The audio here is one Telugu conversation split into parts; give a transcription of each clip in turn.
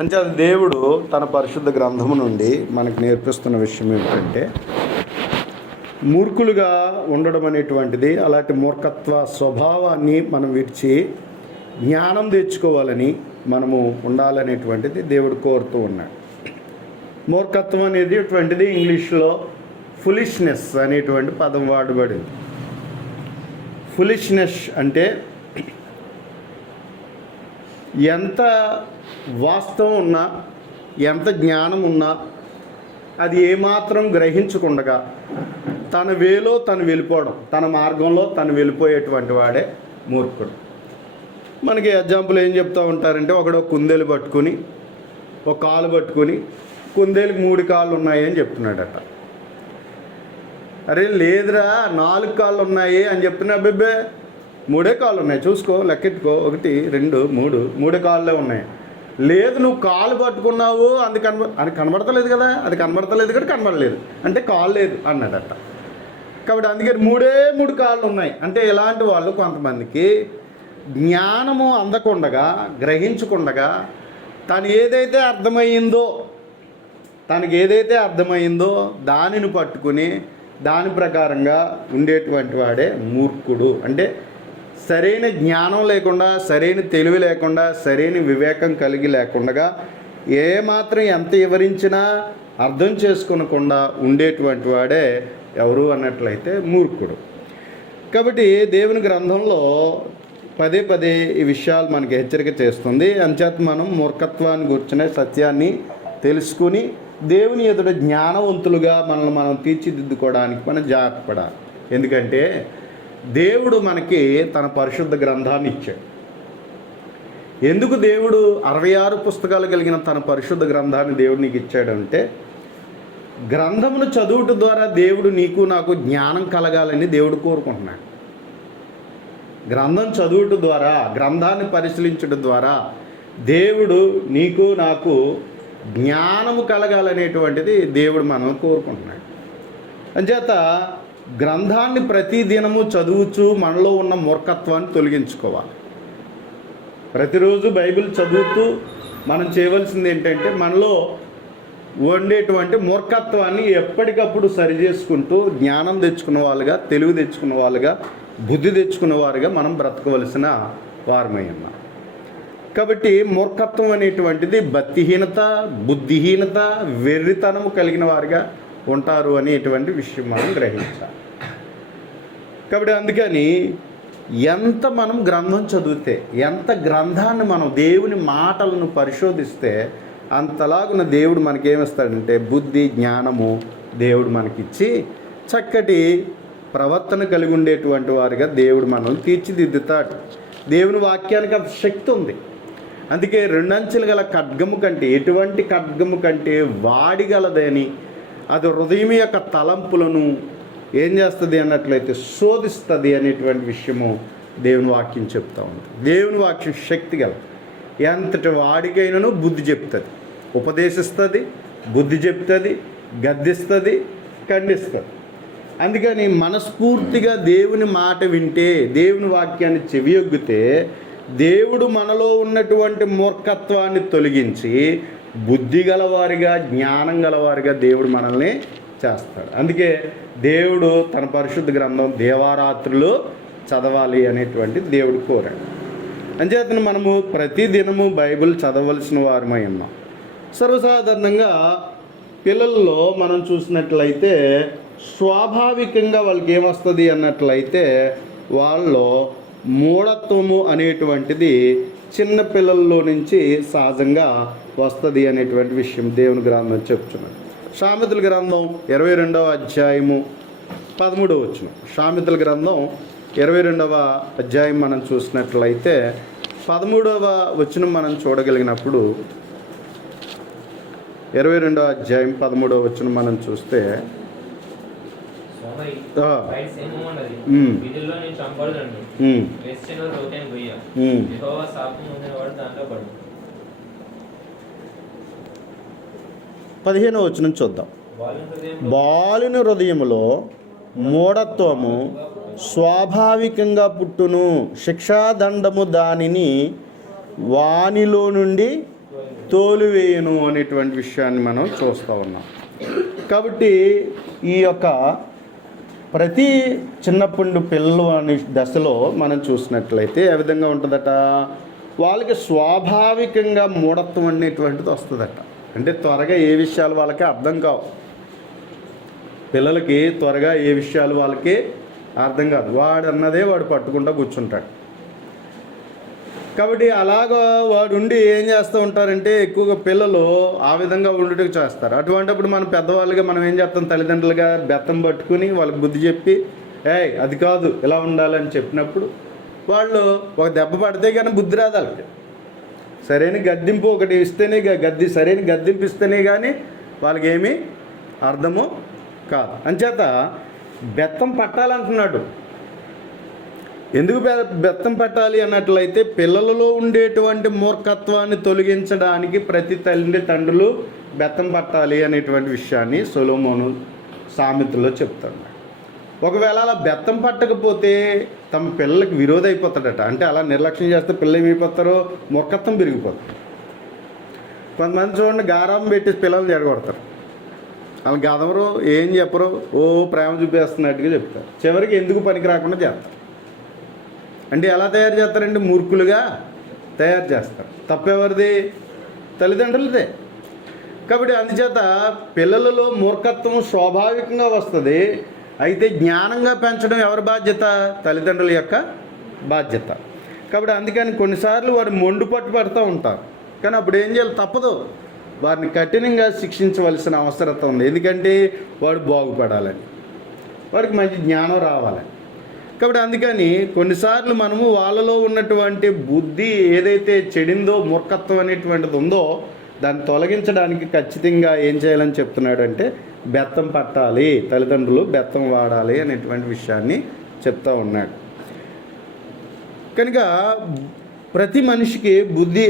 అంటే అది దేవుడు తన పరిశుద్ధ గ్రంథము నుండి మనకు నేర్పిస్తున్న విషయం ఏమిటంటే, మూర్ఖులుగా ఉండడం అనేటువంటిది, అలాంటి మూర్ఖత్వ స్వభావాన్ని మనం విడిచి జ్ఞానం తెచ్చుకోవాలని మనము ఉండాలనేటువంటిది దేవుడు కోరుతూ ఉన్నాడు. మూర్ఖత్వం అనేది అటువంటిది ఇంగ్లీష్లో ఫులిష్నెస్ అనేటువంటి పదం వాడబడింది. ఫులిష్నెస్ అంటే ఎంత వాస్తవం ఉన్నా, ఎంత జ్ఞానం ఉన్నా అది ఏమాత్రం గ్రహించకుండగా తన వేలో తను వెళ్ళిపోవడం, తన మార్గంలో తను వెళ్ళిపోయేటువంటి వాడే మూర్ఖుడు. మనకి ఎగ్జాంపుల్ ఏం చెప్తూ ఉంటారంటే, ఒకడు కుందేలు పట్టుకుని ఒక కాలు పట్టుకుని కుందేలుకి 3 కాళ్ళు ఉన్నాయి అని చెప్తున్నాడట. అరే లేదురా 4 కాళ్ళు ఉన్నాయి అని చెప్తున్నా. అబ్బే 3 కాళ్ళు ఉన్నాయి, చూసుకో, లెక్కెట్టుకో, 1 2 3 కాళ్ళే ఉన్నాయి. లేదు నువ్వు కాలు పట్టుకున్నావు అది కనబడతలేదు కదా, అది కనబడతలేదు కదా, కనబడలేదు అంటే కాలు లేదు అన్నాడట. కాబట్టి అందుకని 3 కాళ్ళు ఉన్నాయి అంటే ఇలాంటి వాళ్ళు కొంతమందికి జ్ఞానము అందకుండగా, గ్రహించకుండగా తనకి ఏదైతే అర్థమైందో దానిని పట్టుకుని దాని ప్రకారంగా ఉండేటువంటి వాడే మూర్ఖుడు. అంటే సరైన జ్ఞానం లేకుండా, సరైన తెలివి లేకుండా, సరైన వివేకం కలిగి లేకుండా, ఏమాత్రం ఎంత వివరించినా అర్థం చేసుకోనకుండా ఉండేటువంటి వాడే ఎవరు అన్నట్లయితే మూర్ఖుడు. కాబట్టి దేవుని గ్రంథంలో పదే ఈ విషయాలు మనకి హెచ్చరిక చేస్తుంది. అంచేత మనం మూర్ఖత్వాన్ని గురించిన సత్యాన్ని తెలుసుకుని దేవుని ఎదుట జ్ఞానవంతులుగా మనల్ని మనం తీర్చిదిద్దుకోవడానికి మనం జాగ్రత్త పడాలి. ఎందుకంటే దేవుడు మనకి తన పరిశుద్ధ గ్రంథాన్ని ఇచ్చాడు. ఎందుకు దేవుడు 66 పుస్తకాలు కలిగిన తన పరిశుద్ధ గ్రంథాన్ని దేవుడు నీకు ఇచ్చాడంటే, గ్రంథమును చదువుట ద్వారా దేవుడు నీకు నాకు జ్ఞానం కలగాలని దేవుడు కోరుకుంటున్నాడు. గ్రంథం చదువుట ద్వారా, గ్రంథాన్ని పరిశీలించడం ద్వారా దేవుడు నీకు నాకు జ్ఞానము కలగాలనేటువంటిది దేవుడు మనం కోరుకుంటున్నాడు. అంచేత గ్రంథాన్ని ప్రతిదినము చదువుచు మనలో ఉన్న మూర్ఖత్వాన్ని తొలగించుకోవాలి. ప్రతిరోజు బైబిల్ చదువుతూ మనం చేయవలసింది ఏంటంటే, మనలో ఉండేటువంటి మూర్ఖత్వాన్ని ఎప్పటికప్పుడు సరిచేసుకుంటూ జ్ఞానం తెచ్చుకున్న వాళ్ళుగా, తెలివి తెచ్చుకున్న వాళ్ళుగా, బుద్ధి తెచ్చుకున్న వారుగా మనం బ్రతకవలసిన వారమై ఉన్నాం. కాబట్టి మూర్ఖత్వం అనేటువంటిది భక్తిహీనత, బుద్ధిహీనత, వెర్రితనము కలిగిన వారుగా ఉంటారు అనేటువంటి విషయం మనం గ్రహించాలి. కాబట్టి అందుకని ఎంత మనం గ్రంథం చదివితే, ఎంత గ్రంథాన్ని మనం దేవుని మాటలను పరిశోధిస్తే అంతలాగున దేవుడు మనకేమిస్తాడంటే బుద్ధి, జ్ఞానము దేవుడు మనకిచ్చి చక్కటి ప్రవర్తన కలిగి ఉండేటువంటి వారిగా దేవుడు మనల్ని తీర్చిదిద్దుతాడు. దేవుని వాక్యానికి అంత శక్తి ఉంది. అందుకే 2 అంచెలు గల ఖడ్గము కంటే, ఎటువంటి ఖడ్గము కంటే వాడిగలదని, అది హృదయం యొక్క తలంపులను ఏం చేస్తుంది అన్నట్లయితే శోధిస్తుంది అనేటువంటి విషయము దేవుని వాక్యం చెప్తూ ఉంది. దేవుని వాక్యం శక్తి గల, ఎంతటి వాడికైనాను బుద్ధి చెప్తుంది, ఉపదేశిస్తుంది, బుద్ధి చెప్తుంది, గద్దిస్తుంది, ఖండిస్తుంది. అందుకని మనస్ఫూర్తిగా దేవుని మాట వింటే, దేవుని వాక్యాన్ని చెవియొగ్గితే దేవుడు మనలో ఉన్నటువంటి మూర్ఖత్వాన్ని తొలగించి బుద్ధి గలవారిగా, జ్ఞానం గలవారిగా దేవుడు మనల్ని చేస్తాడు. అందుకే దేవుడు తన పరిశుద్ధ గ్రంథం దేవారాత్రులు చదవాలి అనేటువంటి దేవుడు కోరాడు. అంచేతను మనము ప్రతిదినము బైబిల్ చదవలసిన వారమై ఉన్నాం. సర్వసాధారణంగా పిల్లల్లో మనం చూసినట్లయితే స్వాభావికంగా వాళ్ళకి ఏమొస్తుంది అన్నట్లయితే, వాళ్ళలో మూఢత్వము అనేటువంటిది చిన్న పిల్లల్లో నుంచి సహజంగా వస్తుంది అనేటువంటి విషయం దేవుని గ్రంథం చెప్తున్నాడు. సామెతల గ్రంథం 22వ అధ్యాయము 13వ వచనం. సామెతల గ్రంథం 22వ అధ్యాయం మనం చూసినట్లయితే 13వ వచనం మనం చూడగలిగినప్పుడు, 22వ అధ్యాయం 13వ వచనం మనం చూస్తే, పదిహేనవ వచనం చూద్దాం. బాలుని హృదయములో మూఢత్వము స్వాభావికంగా పుట్టును, శిక్షాదండము దానిని వానిలో నుండి తోలివేయును అనేటువంటి విషయాన్ని మనం చూస్తూ ఉన్నాం. కాబట్టి ఈ యొక్క ప్రతి చిన్నప్పుడు పిల్లలు అనే దశలో మనం చూసినట్లయితే ఏ విధంగా ఉంటుందట, వాళ్ళకి స్వాభావికంగా మూఢత్వం అనేటువంటిది వస్తుందట. అంటే త్వరగా ఏ విషయాలు వాళ్ళకి అర్థం కావు. పిల్లలకి త్వరగా ఏ విషయాలు వాళ్ళకి అర్థం కాదు. వాడు అన్నదే వాడు పట్టుకుంటూ కూర్చుంటాడు. కాబట్టి అలాగా వాడు ఉండి ఏం చేస్తూ ఉంటారంటే ఎక్కువగా పిల్లలు ఆ విధంగా ఉండటం చేస్తారు. అటువంటిప్పుడు మనం పెద్దవాళ్ళుగా మనం ఏం చేస్తాం, తల్లిదండ్రులుగా బెత్తం పట్టుకుని వాళ్ళకి బుద్ధి చెప్పి అది కాదు ఇలా ఉండాలని చెప్పినప్పుడు వాళ్ళు ఒక దెబ్బ పడితే కానీ బుద్ధి రాదు వాళ్ళకి. సరైన గద్దింపు ఒకటి ఇస్తేనే సరైన గద్దింపు ఇస్తేనే కానీ వాళ్ళకి ఏమీ అర్థము కాదు. అంచేత బెత్తం పట్టాలంటున్నాడు. ఎందుకు బెత్తం పెట్టాలి అన్నట్లయితే పిల్లలలో ఉండేటువంటి మూర్ఖత్వాన్ని తొలగించడానికి ప్రతి తండ్రులు బెత్తం పట్టాలి అనేటువంటి విషయాన్ని సొలొమోను సామెతలో చెప్తాడు. ఒకవేళ అలా బెత్తం పట్టకపోతే తమ పిల్లలకి విరోధం అయిపోతాడట. అంటే అలా నిర్లక్ష్యం చేస్తే పిల్లలు ఏమైపోతారో మూర్ఖత్వం పెరిగిపోతుంది. కొంతమంది చూడండి గారాబం పెట్టి పిల్లలు జడగొడతారు. వాళ్ళు గదవరు ఏం చెప్పరు, ప్రేమ చూపేస్తున్నట్టుగా చెప్తారు. చివరికి ఎందుకు పనికి రాకుండా చేస్తారు. అంటే ఎలా తయారు చేస్తారంటే మూర్ఖులుగా తయారు చేస్తారు. తప్పెవరిది? తల్లిదండ్రులదే. కాబట్టి అందుచేత పిల్లలలో మూర్ఖత్వం స్వాభావికంగా వస్తుంది. అయితే జ్ఞానంగా పెంచడం ఎవరి బాధ్యత? తల్లిదండ్రుల యొక్క బాధ్యత. కాబట్టి అందుకని కొన్నిసార్లు వాడు మొండు పట్టు పడుతూ ఉంటారు. కానీ అప్పుడు ఏం చేయాలి? తప్పదు, వారిని కఠినంగా శిక్షించవలసిన అవసరత ఉంది. ఎందుకంటే వాడు బాగుపడాలని, వాడికి మంచి జ్ఞానం రావాలని. కాబట్టి అందుకని కొన్నిసార్లు మనము వాళ్ళలో ఉన్నటువంటి బుద్ధి ఏదైతే చెడిందో, మూర్ఖత్వం అనేటువంటిది ఉందో దాన్ని తొలగించడానికి ఖచ్చితంగా ఏం చేయాలని చెప్తున్నాడు అంటే బెత్తం పట్టాలి, తల్లిదండ్రులు బెత్తం వాడాలి అనేటువంటి విషయాన్ని చెప్తా ఉన్నాడు. కనుక ప్రతి మనిషికి బుద్ధి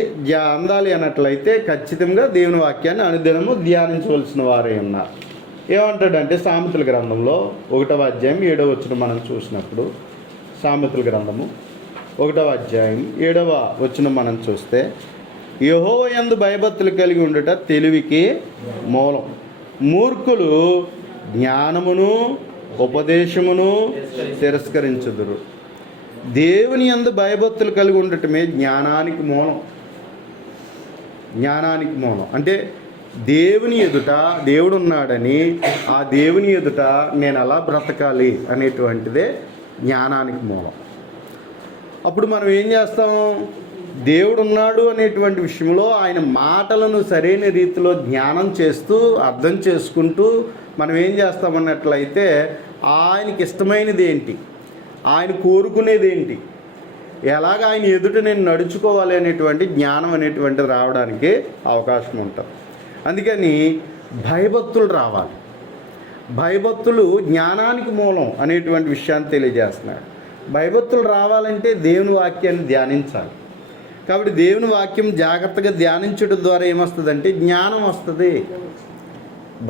అందాలి అన్నట్లయితే ఖచ్చితంగా దేవుని వాక్యాన్ని అనుదినము ధ్యానించవలసిన వారే ఉన్నారు. ఏమంటాడంటే సామెతల గ్రంథంలో 1వ అధ్యాయం 7వ వచనం మనం చూసినప్పుడు, సామెతల గ్రంథము 1వ అధ్యాయం 7వ వచనం మనం చూస్తే, యెహోవా యందు భయభక్తులు కలిగి ఉండుట తెలివికి మూలం, మూర్ఖులు జ్ఞానమును ఉపదేశమును తిరస్కరించుదురు. దేవుని యందు భయభక్తులు కలిగి ఉండటమే జ్ఞానానికి మూలం. జ్ఞానానికి మూలం అంటే దేవుని ఎదుట దేవుడు ఉన్నాడని, ఆ దేవుని ఎదుట నేను అలా బ్రతకాలి అనేటువంటిదే జ్ఞానానికి మూలం. అప్పుడు మనం ఏం చేస్తాం? దేవుడు ఉన్నాడు అనేటువంటి విషయంలో ఆయన మాటలను సరైన రీతిలో జ్ఞానం చేస్తూ అర్థం చేసుకుంటూ మనం ఏం చేస్తామన్నట్లయితే ఆయనకి ఇష్టమైనది ఏంటి, ఆయన కోరుకునేది ఏంటి, ఎలాగ ఆయన ఎదుట నేను నడుచుకోవాలి అనేటువంటి జ్ఞానం అనేటువంటిది రావడానికి అవకాశం ఉంటుంది. అందుకని భయభక్తులు రావాలి. భయభక్తులు జ్ఞానానికి మూలం అనేటువంటి విషయాన్ని తెలియజేస్తున్నాడు. భయభక్తులు రావాలంటే దేవుని వాక్యాన్ని ధ్యానించాలి. కాబట్టి దేవుని వాక్యం జాగ్రత్తగా ధ్యానించడం ద్వారా ఏమొస్తుందంటే జ్ఞానం వస్తుంది,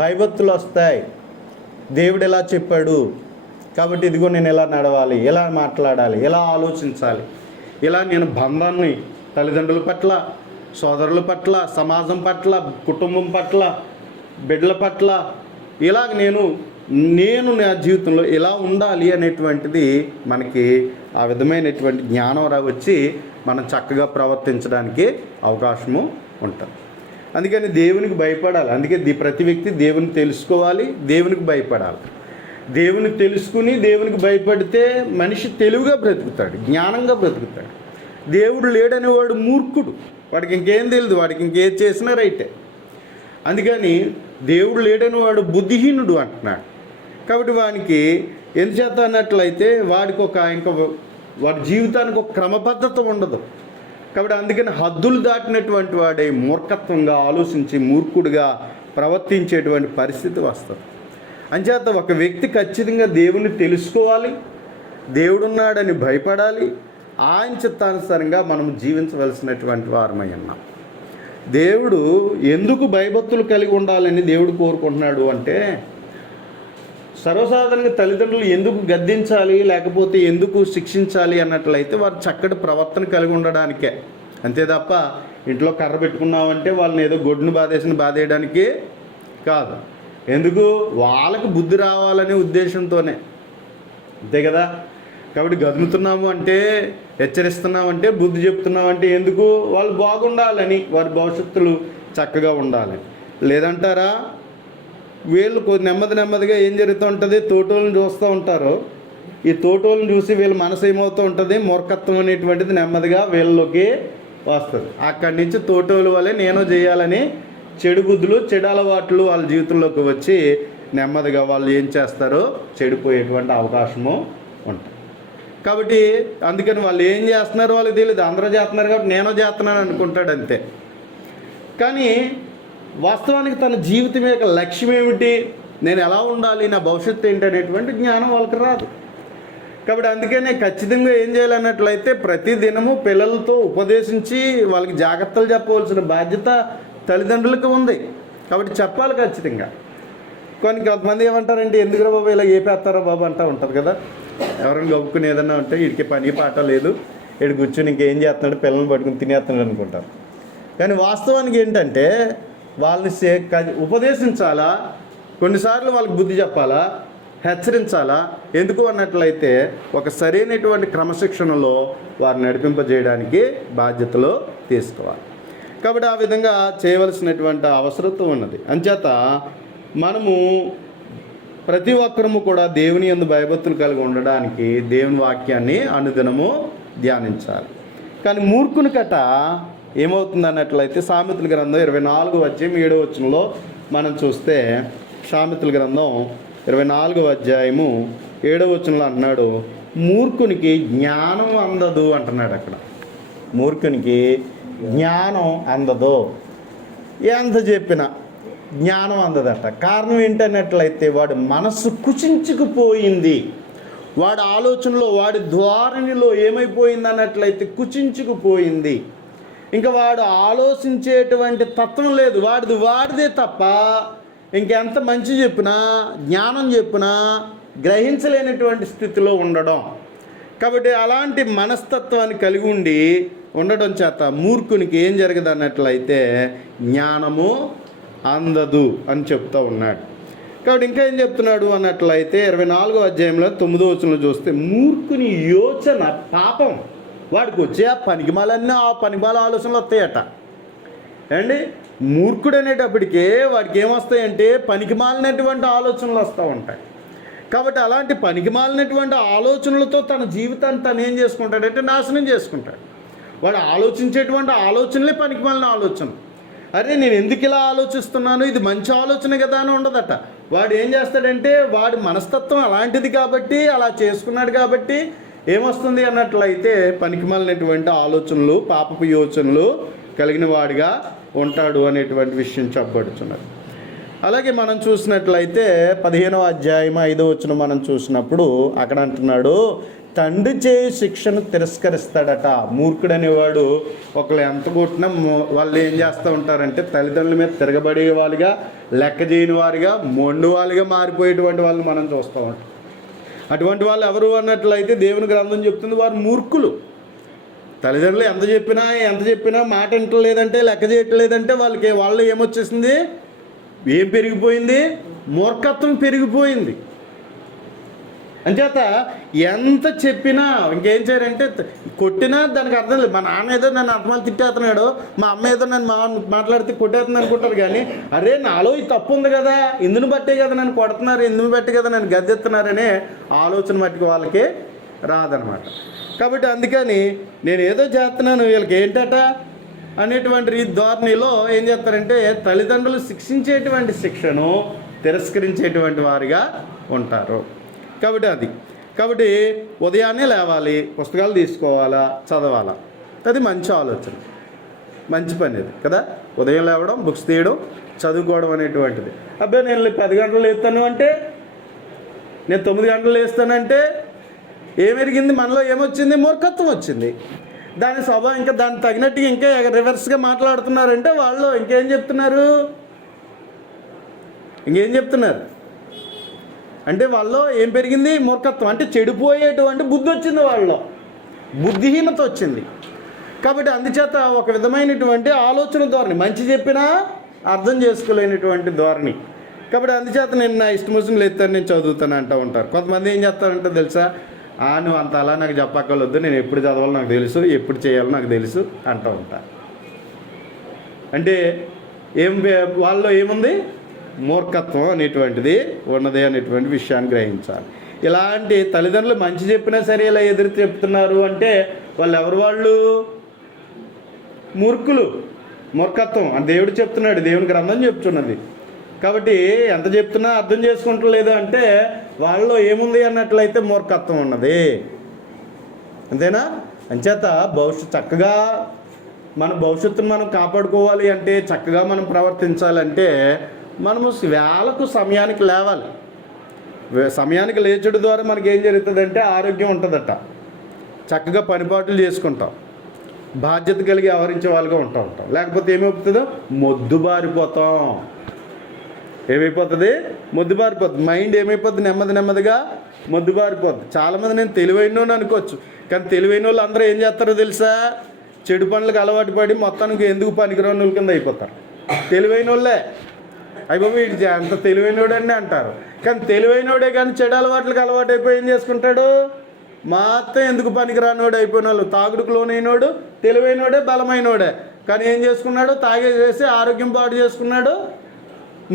భయభక్తులు వస్తాయి. దేవుడు ఎలా చెప్పాడు కాబట్టి ఇదిగో నేను ఎలా నడవాలి, ఎలా మాట్లాడాలి, ఎలా ఆలోచించాలి, ఇలా నేను బంధాన్ని తల్లిదండ్రుల పట్ల, సోదరుల పట్ల, సమాజం పట్ల, కుటుంబం పట్ల, బిడ్డల పట్ల ఇలాగ నేను నా జీవితంలో ఎలా ఉండాలి అనేటువంటిది మనకి ఆ విధమైనటువంటి జ్ఞానం వచ్చి మనం చక్కగా ప్రవర్తించడానికి అవకాశము ఉంటుంది. అందుకని దేవునికి భయపడాలి. అందుకే ప్రతి వ్యక్తి దేవుని తెలుసుకోవాలి, దేవునికి భయపడాలి. దేవుని తెలుసుకుని దేవునికి భయపడితే మనిషి తెలివిగా బ్రతుకుతాడు, జ్ఞానంగా బ్రతుకుతాడు. దేవుడు లేడనేవాడు మూర్ఖుడు, వాడికి ఇంకేం తెలియదు, వాడికి ఇంకేం చేసినా రైటే. అందుకని దేవుడు లేడని వాడు బుద్ధిహీనుడు అంటున్నాడు. కాబట్టి వానికి ఎందుచేత అన్నట్లయితే వాడి జీవితానికి ఒక క్రమబద్ధత ఉండదు. కాబట్టి అందుకని హద్దులు దాటినటువంటి వాడే మూర్ఖత్వంగా ఆలోచించి మూర్ఖుడిగా ప్రవర్తించేటువంటి పరిస్థితి వస్తుంది. అంచేత ఒక వ్యక్తి ఖచ్చితంగా దేవుని తెలుసుకోవాలి, దేవుడున్నాడని భయపడాలి, ఆయన చిత్తానుసారంగా మనం జీవించవలసినటువంటి వారమై ఉన్నాం. దేవుడు ఎందుకు భయభక్తులు కలిగి ఉండాలని దేవుడు కోరుకుంటున్నాడు అంటే, సర్వసాధారణంగా తల్లిదండ్రులు ఎందుకు గద్దించాలి లేకపోతే ఎందుకు శిక్షించాలి అన్నట్లయితే వారు చక్కటి ప్రవర్తన కలిగి ఉండడానికే. అంతే తప్ప ఇంట్లో కర్ర పెట్టుకున్నామంటే వాళ్ళని ఏదో గొడ్డును బాధేయడానికి కాదు. ఎందుకు? వాళ్ళకు బుద్ధి రావాలనే ఉద్దేశంతోనే, అంతే కదా. కాబట్టి గదుముతున్నాము అంటే, హెచ్చరిస్తున్నామంటే, బుద్ధి చెప్తున్నామంటే ఎందుకు? వాళ్ళు బాగుండాలని, వారి భవిష్యత్తులు చక్కగా ఉండాలని. లేదంటారా? వీళ్ళు నెమ్మదిగా ఏం జరుగుతూ ఉంటుంది? తోటోళ్ళని చూస్తూ ఉంటారు. ఈ తోటోళ్ళని చూసి వీళ్ళ మనసు ఏమవుతూ ఉంటుంది? మూర్ఖత్వం అనేటువంటిది నెమ్మదిగా వీళ్ళలోకి వస్తుంది. అక్కడి నుంచి తోటోళ్ళ వల్లే నేను చేయాలని చెడు బుద్ధులు, చెడు అలవాట్లు వాళ్ళ జీవితంలోకి వచ్చి నెమ్మదిగా వాళ్ళు ఏం చేస్తారో చెడిపోయేటువంటి అవకాశము ఉంటుంది. కాబట్టి అందుకని వాళ్ళు ఏం చేస్తున్నారో వాళ్ళకి తెలియదు. అందరూ చేస్తున్నారు కాబట్టి నేను చేస్తున్నాను అనుకుంటాడు అంతే. కానీ వాస్తవానికి తన జీవితం యొక్క లక్ష్యం ఏమిటి, నేను ఎలా ఉండాలి, నా భవిష్యత్తు ఏంటి అనేటువంటి జ్ఞానం వాళ్ళకి రాదు. కాబట్టి అందుకనే ఖచ్చితంగా ఏం చేయాలన్నట్లయితే ప్రతి దినము పిల్లలతో ఉపదేశించి వాళ్ళకి జాగ్రత్తలు చెప్పవలసిన బాధ్యత తల్లిదండ్రులకు ఉంది. కాబట్టి చెప్పాలి ఖచ్చితంగా. కొంతమంది ఏమంటారంటే, ఎందుకురా బాబు ఇలా ఏపేస్తారా బాబు అంటూ ఉంటుంది కదా. ఎవరైనా గొప్పకుని ఏదన్నా ఉంటే వీడికి పని పాట లేదు, వీడు కూర్చొని ఇంకేం చేస్తున్నాడు, పిల్లల్ని పట్టుకుని తినేస్తున్నాడు అనుకుంటారు. కానీ వాస్తవానికి ఏంటంటే వాళ్ళని ఉపదేశించాలా, కొన్నిసార్లు వాళ్ళకి బుద్ధి చెప్పాలా, హెచ్చరించాలా. ఎందుకు అన్నట్లయితే ఒక సరైనటువంటి క్రమశిక్షణలో వారిని నడిపింపజేయడానికి బాధ్యతలు తీసుకోవాలి. కాబట్టి ఆ విధంగా చేయవలసినటువంటి అవసరం ఉన్నది. అంచేత మనము ప్రతి ఒక్కరము కూడా దేవుని యందు భయభక్తులు కలిగి ఉండడానికి దేవుని వాక్యాన్ని అనుదినము ధ్యానించాలి. కానీ మూర్ఖుని కట ఏమవుతుంది అన్నట్లయితే సామెతల గ్రంథం 24:7 మనం చూస్తే, సామెతల గ్రంథం 24:7 అన్నాడు, మూర్ఖునికి జ్ఞానం అందదు అంటున్నాడు. అక్కడ మూర్ఖునికి జ్ఞానం అందదు, ఎంత చెప్పినా జ్ఞానం అందదట. కారణం ఏంటన్నట్లయితే వాడి మనస్సు కుచించుకుపోయింది. వాడి ఆలోచనలో, వాడి ధోరణిలో ఏమైపోయింది అన్నట్లయితే కుచించుకుపోయింది. ఇంకా వాడు ఆలోచించేటువంటి తత్వం లేదు, వాడిదే తప్ప ఇంకెంత మంచి చెప్పినా, జ్ఞానం చెప్పినా గ్రహించలేనటువంటి స్థితిలో ఉండడం. కాబట్టి అలాంటి మనస్తత్వాన్ని కలిగి ఉండడం చేత మూర్ఖునికి ఏం జరగదు అన్నట్లయితే జ్ఞానము అందదు అని చెప్తూ ఉన్నాడు. కాబట్టి ఇంకా ఏం చెప్తున్నాడు అన్నట్లయితే 24:9 చూస్తే, మూర్ఖుని యోచన పాపం. వాడికి వచ్చే ఆ పనికిమాలన్నీ ఆ పనికిమాల ఆలోచనలు వస్తాయట అండి. మూర్ఖుడు అనేటప్పటికే వాడికి ఏమొస్తాయంటే పనికిమాలినటువంటి ఆలోచనలు వస్తూ ఉంటాయి. కాబట్టి అలాంటి పనికిమాలినటువంటి ఆలోచనలతో తన జీవితాన్ని తను ఏం చేసుకుంటాడంటే నాశనం చేసుకుంటాడు. వాడు ఆలోచించేటువంటి ఆలోచనలే పనికిమాలిన ఆలోచన. అరే నేను ఎందుకు ఇలా ఆలోచిస్తున్నాను, ఇది మంచి ఆలోచన కదా అని ఉండదట. వాడు ఏం చేస్తాడంటే వాడి మనస్తత్వం అలాంటిది కాబట్టి, అలా చేసుకున్నాడు కాబట్టి ఏమొస్తుంది అన్నట్లయితే పనికిమాలినటువంటి ఆలోచనలు, పాపపు యోచనలు కలిగిన వాడిగా ఉంటాడు అనేటువంటి విషయం చెప్పబడుతున్నది. అలాగే మనం చూసినట్లయితే 15:5 మనం చూసినప్పుడు అక్కడ అంటున్నాడు, తండ్రి చేయి శిక్షను తిరస్కరిస్తాడట. మూర్ఖుడు అనేవాడు ఒకళ్ళు ఎంత కొట్టినా వాళ్ళు ఏం చేస్తూ ఉంటారంటే తల్లిదండ్రుల మీద తిరగబడే వాళ్ళుగా, లెక్క చేయని వారిగా, మొండు వాళ్ళుగా మారిపోయేటువంటి వాళ్ళని మనం చూస్తూ ఉంటాం. అటువంటి వాళ్ళు ఎవరు అన్నట్లయితే దేవుని గ్రంథం చెప్తుంది వారు మూర్ఖులు. తల్లిదండ్రులు ఎంత చెప్పినా మాట వింటలేదంటే, లెక్క చేయట్లేదంటే వాళ్ళు ఏమొచ్చేసింది, ఏం పెరిగిపోయింది, మూర్ఖత్వం పెరిగిపోయింది. అంచేత ఎంత చెప్పినా ఇంకేం చేయాలంటే కొట్టినా దానికి అర్థం లేదు. మా నాన్న ఏదో నన్ను అర్థమాలు తిట్టేస్తున్నాడు, మా అమ్మ ఏదో నన్ను మాట్లాడితే కొట్టేస్తుంది అనుకుంటారు. కానీ అరే నాలో ఈ తప్పు ఉంది కదా, ఇందుని బట్టే కదా నన్ను కొడుతున్నారు, ఇందుని బట్టే కదా నన్ను గద్దెత్తున్నారనే ఆలోచన మట్టుకు వాళ్ళకి రాదనమాట. కాబట్టి అందుకని నేను ఏదో చేస్తున్నాను వీళ్ళకి ఏంటట అనేటువంటి ధోరణిలో ఏం చేస్తారంటే తల్లిదండ్రులు శిక్షించేటువంటి శిక్షను తిరస్కరించేటువంటి వారిగా ఉంటారు. కాబట్టి ఉదయాన్నే లేవాలి, పుస్తకాలు తీసుకోవాలా, చదవాలా. అది మంచి ఆలోచన, మంచి పని అది కదా. ఉదయం లేవడం, బుక్స్ తీయడం, చదువుకోవడం అనేటువంటిది. అబ్బాయి నేను 10 గంటలు లేస్తాను అంటే, నేను 9 గంటలు లేస్తానంటే ఏమెరిగింది, మనలో ఏమొచ్చింది, మూర్ఖత్వం వచ్చింది. దాని స్వభావం ఇంకా దానికి తగినట్టుగా ఇంకా రివర్స్గా మాట్లాడుతున్నారంటే వాళ్ళు ఇంకేం చెప్తున్నారు అంటే వాళ్ళలో ఏం పెరిగింది, మూర్ఖత్వం. అంటే చెడిపోయేటువంటి బుద్ధి వచ్చింది, వాళ్ళలో బుద్ధిహీనత వచ్చింది. కాబట్టి అందుచేత ఒక విధమైనటువంటి ఆలోచన ధోరణి, మంచి చెప్పినా అర్థం చేసుకోలేనటువంటి ధోరణి. కాబట్టి అందుచేత నేను నా ఇష్టం వచ్చిన లేస్తాను, నేను చదువుతాను అంటూ ఉంటారు. కొంతమంది ఏం చేస్తారంటే తెలుసా, నువ్వు అంత అలా నాకు చెప్పక్కర్లొద్దు, నేను ఎప్పుడు చదవాలో నాకు తెలుసు, ఎప్పుడు చేయాలో నాకు తెలుసు అంటూ ఉంటాను. అంటే వాళ్ళలో ఏముంది, మూర్ఖత్వం అనేటువంటిది ఉన్నది అనేటువంటి విషయాన్ని గ్రహించాలి. ఇలాంటి తల్లిదండ్రులు మంచి చెప్పినా సరే ఇలా ఎదురు చెప్తున్నారు అంటే వాళ్ళు మూర్ఖులు, మూర్ఖత్వం అని దేవుడు చెప్తున్నాడు, దేవుని గ్రంథం చెప్తున్నది. కాబట్టి ఎంత చెప్తున్నా అర్థం చేసుకుంటలేదు అంటే వాళ్ళలో ఏముంది అన్నట్లయితే మూర్ఖత్వం ఉన్నది. అంతేనా? అంచేత చక్కగా మన భవిష్యత్తును మనం కాపాడుకోవాలి అంటే, చక్కగా మనం ప్రవర్తించాలంటే మనము వేళకు సమయానికి లేవాలి. సమయానికి లేచడం ద్వారా మనకి ఏం జరుగుతుందంటే ఆరోగ్యం ఉంటుందట, చక్కగా పనిపాట్లు చేసుకుంటాం, బాధ్యత కలిగి వ్యవహరించే వాళ్ళుగా ఉంటాం. లేకపోతే ఏమవుతుందో మొద్దుబారిపోతాం. ఏమైపోతుంది? మొద్దుబారిపోతుంది. మైండ్ ఏమైపోతుంది? నెమ్మదిగా మొద్దుబారిపోతుంది. చాలామంది నేను తెలివైన అనుకోవచ్చు, కానీ తెలివైన వాళ్ళు అందరూ ఏం చేస్తారో తెలుసా, చెడు పనులకు అలవాటు పడి మొత్తానికి ఎందుకు పనికిరాని వాళ్ళ కింద అయిపోతారు. తెలివైన వాళ్ళే అయిపోయి వీడి అంత తెలివైనోడని అంటారు, కానీ తెలివైనోడే కానీ చెడు అలవాట్లకు అలవాటు అయిపోయి ఏం చేసుకుంటాడు, మొత్తం ఎందుకు పనికిరానోడు అయిపోయిన వాళ్ళు. తాగుడుకు లోనైనోడు తెలివైనోడే, బలమైనోడే, కానీ ఏం చేసుకున్నాడు, తాగేసేసి ఆరోగ్యం పాడు చేసుకున్నాడు.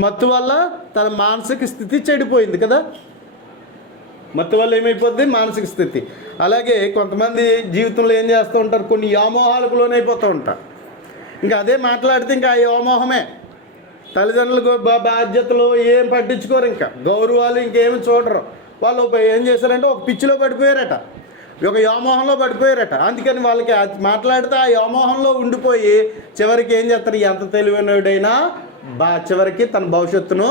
మత్తు వల్ల తన మానసిక స్థితి చెడిపోయింది కదా. మత్తు వల్ల ఏమైపోద్ది, మానసిక స్థితి. అలాగే కొంతమంది జీవితంలో ఏం చేస్తూ ఉంటారు, కొన్ని వ్యామోహాలకు లోనైపోతూ ఉంటారు. ఇంకా అదే మాట్లాడితే ఇంకా ఆ వ్యామోహమే. తల్లిదండ్రులకు బాధ్యతలు ఏం పట్టించుకోరు, ఇంకా గౌరవాలు ఇంకేమి చూడరు. వాళ్ళు ఏం చేశారంటే ఒక పిచ్చిలో పడిపోయారట, ఒక వ్యామోహంలో పడిపోయారట. అందుకని వాళ్ళకి మాట్లాడితే ఆ వ్యామోహంలో ఉండిపోయి చివరికి ఏం చేస్తారు, ఎంత తెలివైనడైనా చివరికి తన భవిష్యత్తును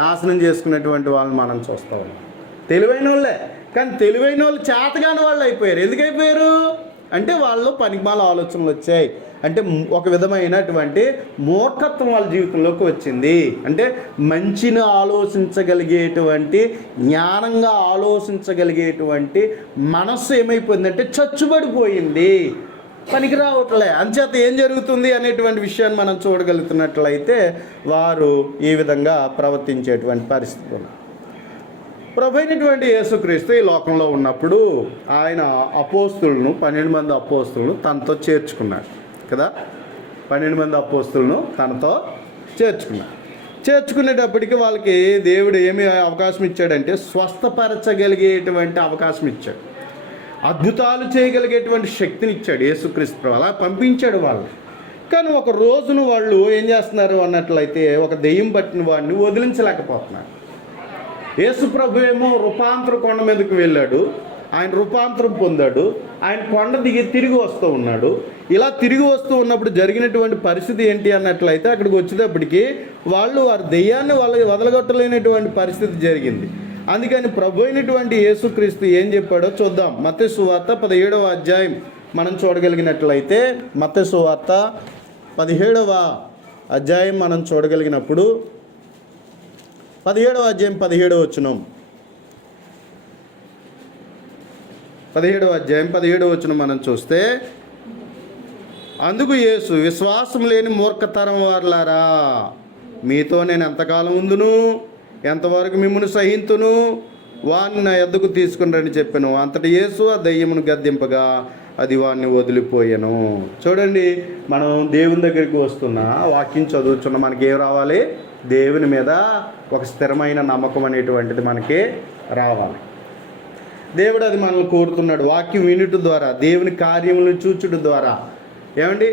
నాశనం చేసుకునేటువంటి వాళ్ళని మనం చూస్తూ ఉన్నాం. తెలివైన వాళ్ళే, కానీ తెలివైన వాళ్ళు చేతగాని వాళ్ళు అయిపోయారు. ఎందుకు అయిపోయారు అంటే వాళ్ళు పనికిమాల ఆలోచనలు వచ్చాయి. అంటే ఒక విధమైనటువంటి మూర్ఖత్వం వాళ్ళ జీవితంలోకి వచ్చింది. అంటే మంచిని ఆలోచించగలిగేటువంటి, జ్ఞానంగా ఆలోచించగలిగేటువంటి మనస్సు ఏమైపోయిందంటే చచ్చుబడిపోయింది, పనికి రావట్లే. అంచేత ఏం జరుగుతుంది అనేటువంటి విషయాన్ని మనం చూడగలుగుతున్నట్లయితే వారు ఈ విధంగా ప్రవర్తించేటువంటి పరిస్థితి ఉంది. ప్రభు అయినటువంటి యేసుక్రీస్తు ఈ లోకంలో ఉన్నప్పుడు ఆయన అపోస్తులను 12 మంది అపోస్తులను తనతో చేర్చుకున్నాడు కదా. 12 మంది అపోస్తులను తనతో చేర్చుకునేటప్పటికి వాళ్ళకి దేవుడు ఏమి అవకాశం ఇచ్చాడంటే స్వస్థపరచగలిగేటువంటి అవకాశం ఇచ్చాడు, అద్భుతాలు చేయగలిగేటువంటి శక్తిని ఇచ్చాడు యేసుక్రీస్తు. అలా పంపించాడు వాళ్ళు. కానీ ఒక రోజును వాళ్ళు ఏం చేస్తున్నారు అన్నట్లయితే ఒక దెయ్యం పట్టిన వాడిని వదిలించలేకపోతున్నారు. యేసు ప్రభు ఏమో రూపాంతర కొండ మీదకి వెళ్ళాడు, ఆయన రూపాంతరం పొందాడు, ఆయన కొండ దిగి తిరిగి వస్తూ ఉన్నాడు. ఇలా తిరిగి వస్తూ ఉన్నప్పుడు జరిగినటువంటి పరిస్థితి ఏంటి అన్నట్లయితే అక్కడికి వచ్చేటప్పటికి వారి దెయ్యాన్ని వదలగొట్టలేనటువంటి పరిస్థితి జరిగింది. అందుకని ప్రభు అయినటువంటి యేసుక్రీస్తు ఏం చెప్పాడో చూద్దాం. మత్తయి సువార్త 17వ అధ్యాయం మనం చూడగలిగినట్లయితే, మత్తయి సువార్త 17వ అధ్యాయం మనం చూడగలిగినప్పుడు 17వ అధ్యాయం 17వ వచనం, 17వ అధ్యాయం 17వ వచనం మనం చూస్తే, అందుకు యేసు విశ్వాసం లేని మూర్ఖతరం వారులారా, మీతో నేను ఎంతకాలం ఉందును, ఎంతవరకు మిమ్మల్ని సహింతును, వాడిని నా యొద్దకు తీసుకుని రండి చెప్పాను. అంతటి యేసు ఆ దయ్యమును గద్దింపగా అది వాడిని వదిలిపోయాను. చూడండి, మనం దేవుని దగ్గరికి వస్తున్నా, వాక్యం చదువుతున్నా, మనకి ఏం రావాలి, దేవుని మీద ఒక స్థిరమైన నమ్మకం అనేటువంటిది మనకి రావాలి. దేవుడు అది మనల్ని కోరుతున్నాడు. వాక్యం వినుట ద్వారా, దేవుని కార్యములను చూచుట ద్వారా, ఏమండి,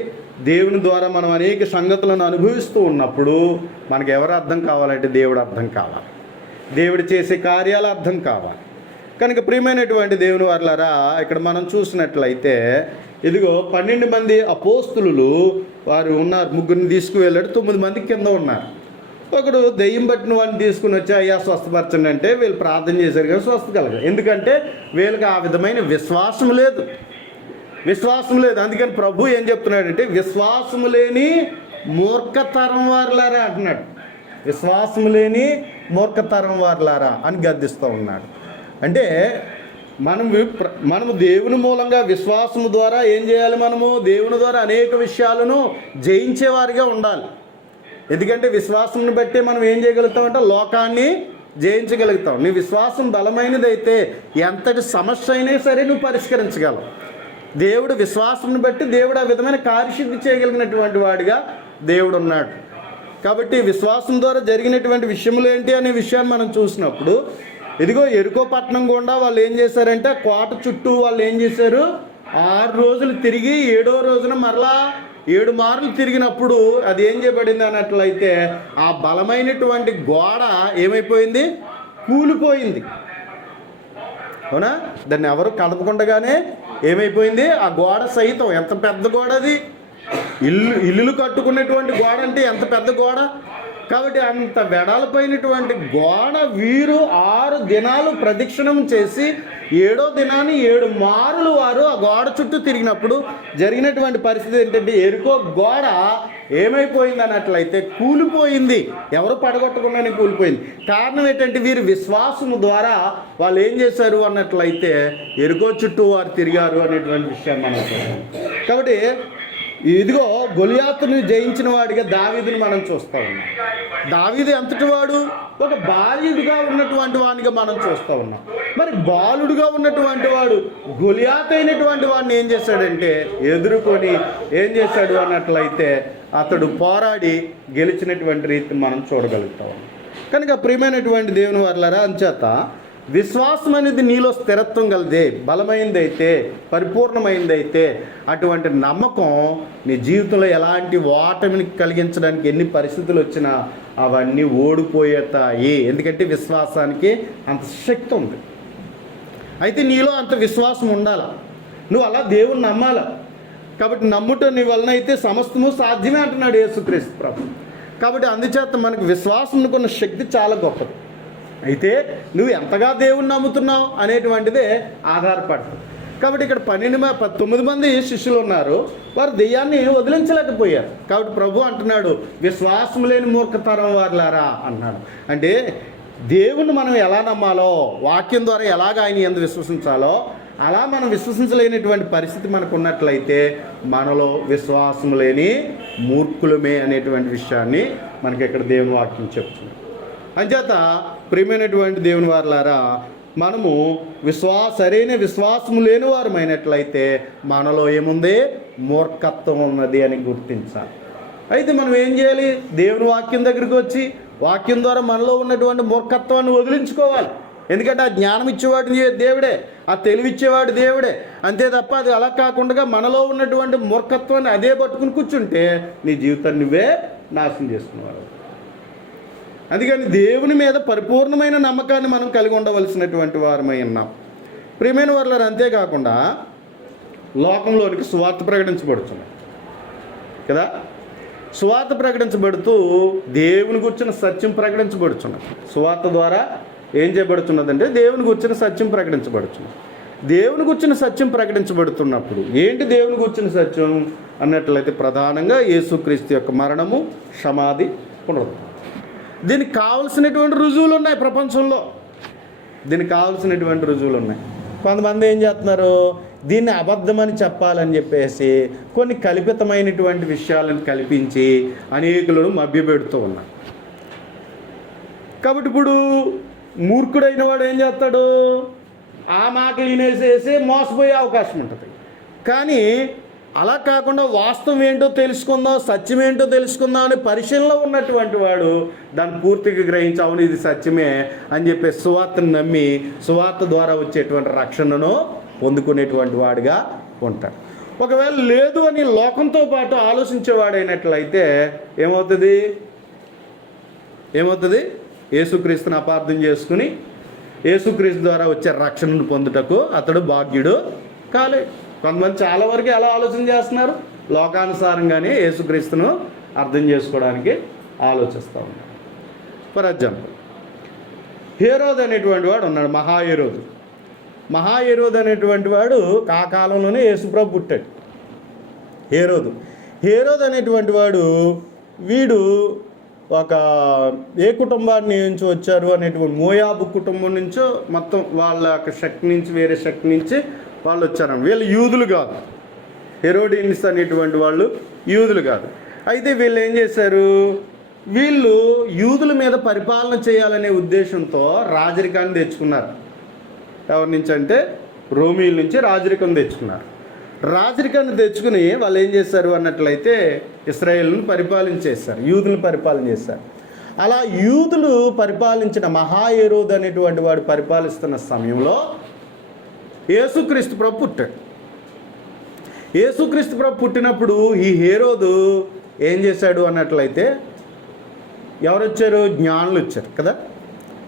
దేవుని ద్వారా మనం అనేక సంగతులను అనుభవిస్తూ ఉన్నప్పుడు మనకు ఎవరు అర్థం కావాలంటే దేవుడు అర్థం కావాలి, దేవుడు చేసే కార్యాలు అర్థం కావాలి. కనుక ప్రియమైనటువంటి దేవుని వారలారా, ఇక్కడ మనం చూసినట్లయితే ఇదిగో 12 మంది అపోస్తులు వారు ఉన్నారు. 3 తీసుకువెళ్ళాడు, 9 మంది కింద ఉన్నారు. ఒకడు దెయ్యం పట్టిన వాడిని తీసుకుని వచ్చి అయ్యా స్వస్థపరచండి అంటే వీళ్ళు ప్రార్థన చేశారు కానీ స్వస్థ కలగదు. ఎందుకంటే వీళ్ళకి ఆ విధమైన విశ్వాసం లేదు. అందుకని ప్రభు ఏం చెప్తున్నాడంటే విశ్వాసము లేని మూర్ఖతరం వారులారా అంటున్నాడు. విశ్వాసము లేని మూర్ఖతరం వారులారా అని గద్దిస్తూ ఉన్నాడు. అంటే మనము దేవుని మూలంగా విశ్వాసము ద్వారా ఏం చేయాలి? మనము దేవుని ద్వారా అనేక విషయాలను జయించేవారిగా ఉండాలి. ఎందుకంటే విశ్వాసం బట్టి మనం ఏం చేయగలుగుతామంటే లోకాన్ని జయించగలుగుతాం. నీ విశ్వాసం బలమైనదైతే ఎంతటి సమస్య అయినా సరే నువ్వు పరిష్కరించగలవు. దేవుడు విశ్వాసం బట్టి దేవుడు ఆ విధమైన కార్యసిద్ధి చేయగలిగినటువంటి వాడిగా దేవుడు ఉన్నాడు. కాబట్టి విశ్వాసం ద్వారా జరిగినటువంటి విషయములు ఏంటి అనే విషయాన్ని మనం చూసినప్పుడు, ఇదిగో ఎరుకో పట్టణం గుండా వాళ్ళు ఏం చేశారంటే కోట చుట్టూ వాళ్ళు ఏం చేశారు? 6 రోజులు తిరిగి 7వ రోజున మరలా 7 మార్లు తిరిగినప్పుడు అది ఏం చేయబడింది అన్నట్లయితే ఆ బలమైనటువంటి గోడ ఏమైపోయింది? కూలిపోయింది. అవునా? దాన్ని ఎవరు కదపకుండగానే ఏమైపోయింది? ఆ గోడ సైతం ఎంత పెద్ద గోడ అది! ఇల్లులు కట్టుకున్నటువంటి గోడ అంటే ఎంత పెద్ద గోడ! కాబట్టి అంత వెడల్పైనటువంటి గోడ వీరు 6 దినాలు ప్రదక్షిణం చేసి 7వ దినాన్ని 7 మారులు వారు ఆ గోడ చుట్టూ తిరిగినప్పుడు జరిగినటువంటి పరిస్థితి ఏంటంటే ఎరుకో గోడ ఏమైపోయింది అన్నట్లయితే కూలిపోయింది. ఎవరు పడగొట్టకుండానే కూలిపోయింది. కారణం ఏంటంటే వీరు విశ్వాసము ద్వారా వాళ్ళు ఏం చేశారు అన్నట్లయితే ఎరుకో చుట్టూ వారు తిరిగారు అనేటువంటి విషయాన్ని మనం చూస్తాం. కాబట్టి ఇదిగో గొలియాతుని జయించిన వాడిగా దావీదుని మనం చూస్తూ ఉన్నాం. దావీదు ఎంతటి వాడు? ఒక బాలుడుగా ఉన్నటువంటి వాడిగా మనం చూస్తూ ఉన్నాం. మరి బాలుడుగా ఉన్నటువంటి వాడు గొలియాతు అయినటువంటి వాడిని ఏం చేశాడంటే ఎదుర్కొని ఏం చేశాడు అన్నట్లయితే అతడు పోరాడి గెలిచినటువంటి రీతిని మనం చూడగలుగుతాం. కనుక ప్రియమైనటువంటి దేవుని వారలారా, అంచేత విశ్వాసం అనేది నీలో స్థిరత్వం కలిదే, బలమైందైతే, పరిపూర్ణమైందైతే అటువంటి నమ్మకం నీ జీవితంలో ఎలాంటి ఓటమిని కలిగించడానికి ఎన్ని పరిస్థితులు వచ్చినా అవన్నీ ఓడిపోయేతాయి. ఎందుకంటే విశ్వాసానికి అంత శక్తి ఉంది. అయితే నీలో అంత విశ్వాసం ఉండాలి. నువ్వు అలా దేవుణ్ణి నమ్మాలి. కాబట్టి నమ్ముట నీ వలన అయితే సమస్తము సాధ్యమే అంటున్నాడు యేసుక్రీస్తు ప్రభు. కాబట్టి అందుచేత మనకు విశ్వాసం కొన్న శక్తి చాలా గొప్పది. అయితే నువ్వు ఎంతగా దేవుణ్ణి నమ్ముతున్నావు అనేటువంటిదే ఆధారపడదు. కాబట్టి ఇక్కడ 9 మంది శిష్యులు ఉన్నారు. వారు దెయ్యాన్ని వదిలించలేకపోయారు. కాబట్టి ప్రభు అంటున్నాడు, విశ్వాసం లేని మూర్ఖతరం వారులారా అన్నాడు. అంటే దేవుణ్ణి మనం ఎలా నమ్మాలో, వాక్యం ద్వారా ఎలాగ ఆయన యందు విశ్వసించాలో అలా మనం విశ్వసించలేనటువంటి పరిస్థితి మనకు ఉన్నట్లయితే మనలో విశ్వాసం లేని మూర్ఖులమే అనేటువంటి విషయాన్ని మనకి ఇక్కడ దేవుని వాక్యం చెప్తుంది. అంచేత ప్రియమైనటువంటి దేవుని వారలారా, మనము సరైన విశ్వాసం లేని వారమైనట్లయితే మనలో ఏముంది? మూర్ఖత్వం ఉన్నది అని గుర్తించాలి. అయితే మనం ఏం చేయాలి? దేవుని వాక్యం దగ్గరికి వచ్చి వాక్యం ద్వారా మనలో ఉన్నటువంటి మూర్ఖత్వాన్ని వదిలించుకోవాలి. ఎందుకంటే ఆ జ్ఞానం ఇచ్చేవాడు దేవుడే, ఆ తెలివిచ్చేవాడు దేవుడే. అంతే తప్ప అది అలా కాకుండా మనలో ఉన్నటువంటి మూర్ఖత్వాన్ని అదే పట్టుకుని కూర్చుంటే నీ జీవితాన్ని నువ్వే నాశనం చేసుకునేవాడు. అందుకని దేవుని మీద పరిపూర్ణమైన నమ్మకాన్ని మనం కలిగి ఉండవలసినటువంటి వారమై ఉన్నాం. ప్రియమైన వారులారా, అంతేకాకుండా లోకంలోనికి సువార్త ప్రకటించబడుతుంది కదా. సువార్త ప్రకటించబడుతూ దేవుని గురించిన సత్యం ప్రకటించబడుతున్నది. సువార్త ద్వారా ఏం చేయబడుతున్నదంటే దేవుని గురించిన సత్యం ప్రకటించబడుతున్నది. దేవుని గురించిన సత్యం ప్రకటించబడుతున్నప్పుడు ఏంటి దేవుని గురించిన సత్యం అన్నట్లయితే ప్రధానంగా యేసుక్రీస్తు యొక్క మరణము, సమాధి, పునరుద్ధరణ. దీనికి కావలసినటువంటి రుజువులు ఉన్నాయి ప్రపంచంలో. దీనికి కావలసినటువంటి రుజువులు ఉన్నాయి. కొంతమంది ఏం చేస్తున్నారు? దీన్ని అబద్ధమని చెప్పాలని చెప్పేసి కొన్ని కల్పితమైనటువంటి విషయాలను కల్పించి అనేకులను మభ్యపెడుతూ ఉన్నారు. కాబట్టి ఇప్పుడు మూర్ఖుడైన వాడు ఏం చేస్తాడు? ఆ మాటలు వినేసేసి మోసపోయే అవకాశం ఉంటుంది. కానీ అలా కాకుండా వాస్తవం ఏంటో తెలుసుకుందాం, సత్యం ఏంటో తెలుసుకుందాం అనే పరిశీలనలో ఉన్నటువంటి వాడు దాన్ని పూర్తిగా గ్రహించి అవును ఇది సత్యమే అని చెప్పి సువార్తను నమ్మి సువార్త ద్వారా వచ్చేటువంటి రక్షణను పొందుకునేటువంటి వాడిగా ఉంటాడు. ఒకవేళ లేదు అని లోకంతో పాటు ఆలోచించేవాడైనట్లయితే ఏమవుతుంది? యేసుక్రీస్తుని అపార్థం చేసుకుని యేసుక్రీస్తు ద్వారా వచ్చే రక్షణను పొందుటకు అతడు భాగ్యుడు కాలేడు. కొంతమంది చాలా వరకు ఎలా ఆలోచన చేస్తున్నారు? లోకానుసారంగానే యేసుక్రీస్తును అర్థం చేసుకోవడానికి ఆలోచిస్తూ ఉన్నారు. ఫర్ ఎగ్జాంపుల్, హేరోదు అనేటువంటి వాడు ఉన్నాడు, మహాహేరోదు అనేటువంటి వాడు ఆ కాలంలోనే యేసుప్రభు పుట్టాడు. హేరోదు అనేటువంటి వాడు వీడు ఒక ఏ కుటుంబాన్ని నుంచి వచ్చారు అనేటువంటి మోయాబు కుటుంబం నుంచో మొత్తం వాళ్ళ శక్తి నుంచి వేరే శక్తి నుంచి వాళ్ళు వచ్చారని. వీళ్ళు యూదులు కాదు, హెరోడియన్స్ అనేటువంటి వాళ్ళు యూదులు కాదు. అయితే వీళ్ళు ఏం చేశారు, వీళ్ళు యూదుల మీద పరిపాలన చేయాలనే ఉద్దేశంతో రాజరికాన్ని తెచ్చుకున్నారు. ఎవరి నుంచి అంటే రోమీల నుంచి రాజరికం తెచ్చుకున్నారు. రాజరికాన్ని తెచ్చుకుని వాళ్ళు ఏం చేశారు అన్నట్లయితే ఇశ్రాయేలును పరిపాలించేశారు, యూదులను పరిపాలన చేశారు. అలా యూదులు పరిపాలించిన మహాహేరోదు అనేటువంటి వాడు పరిపాలిస్తున్న సమయంలో యేసుక్రీస్తు ప్రభు పుట్టాడు. యేసుక్రీస్తు ప్రభు పుట్టినప్పుడు ఈ హేరోదు ఏం చేశాడు అన్నట్లయితే, ఎవరు వచ్చారు, జ్ఞానులు వచ్చారు కదా.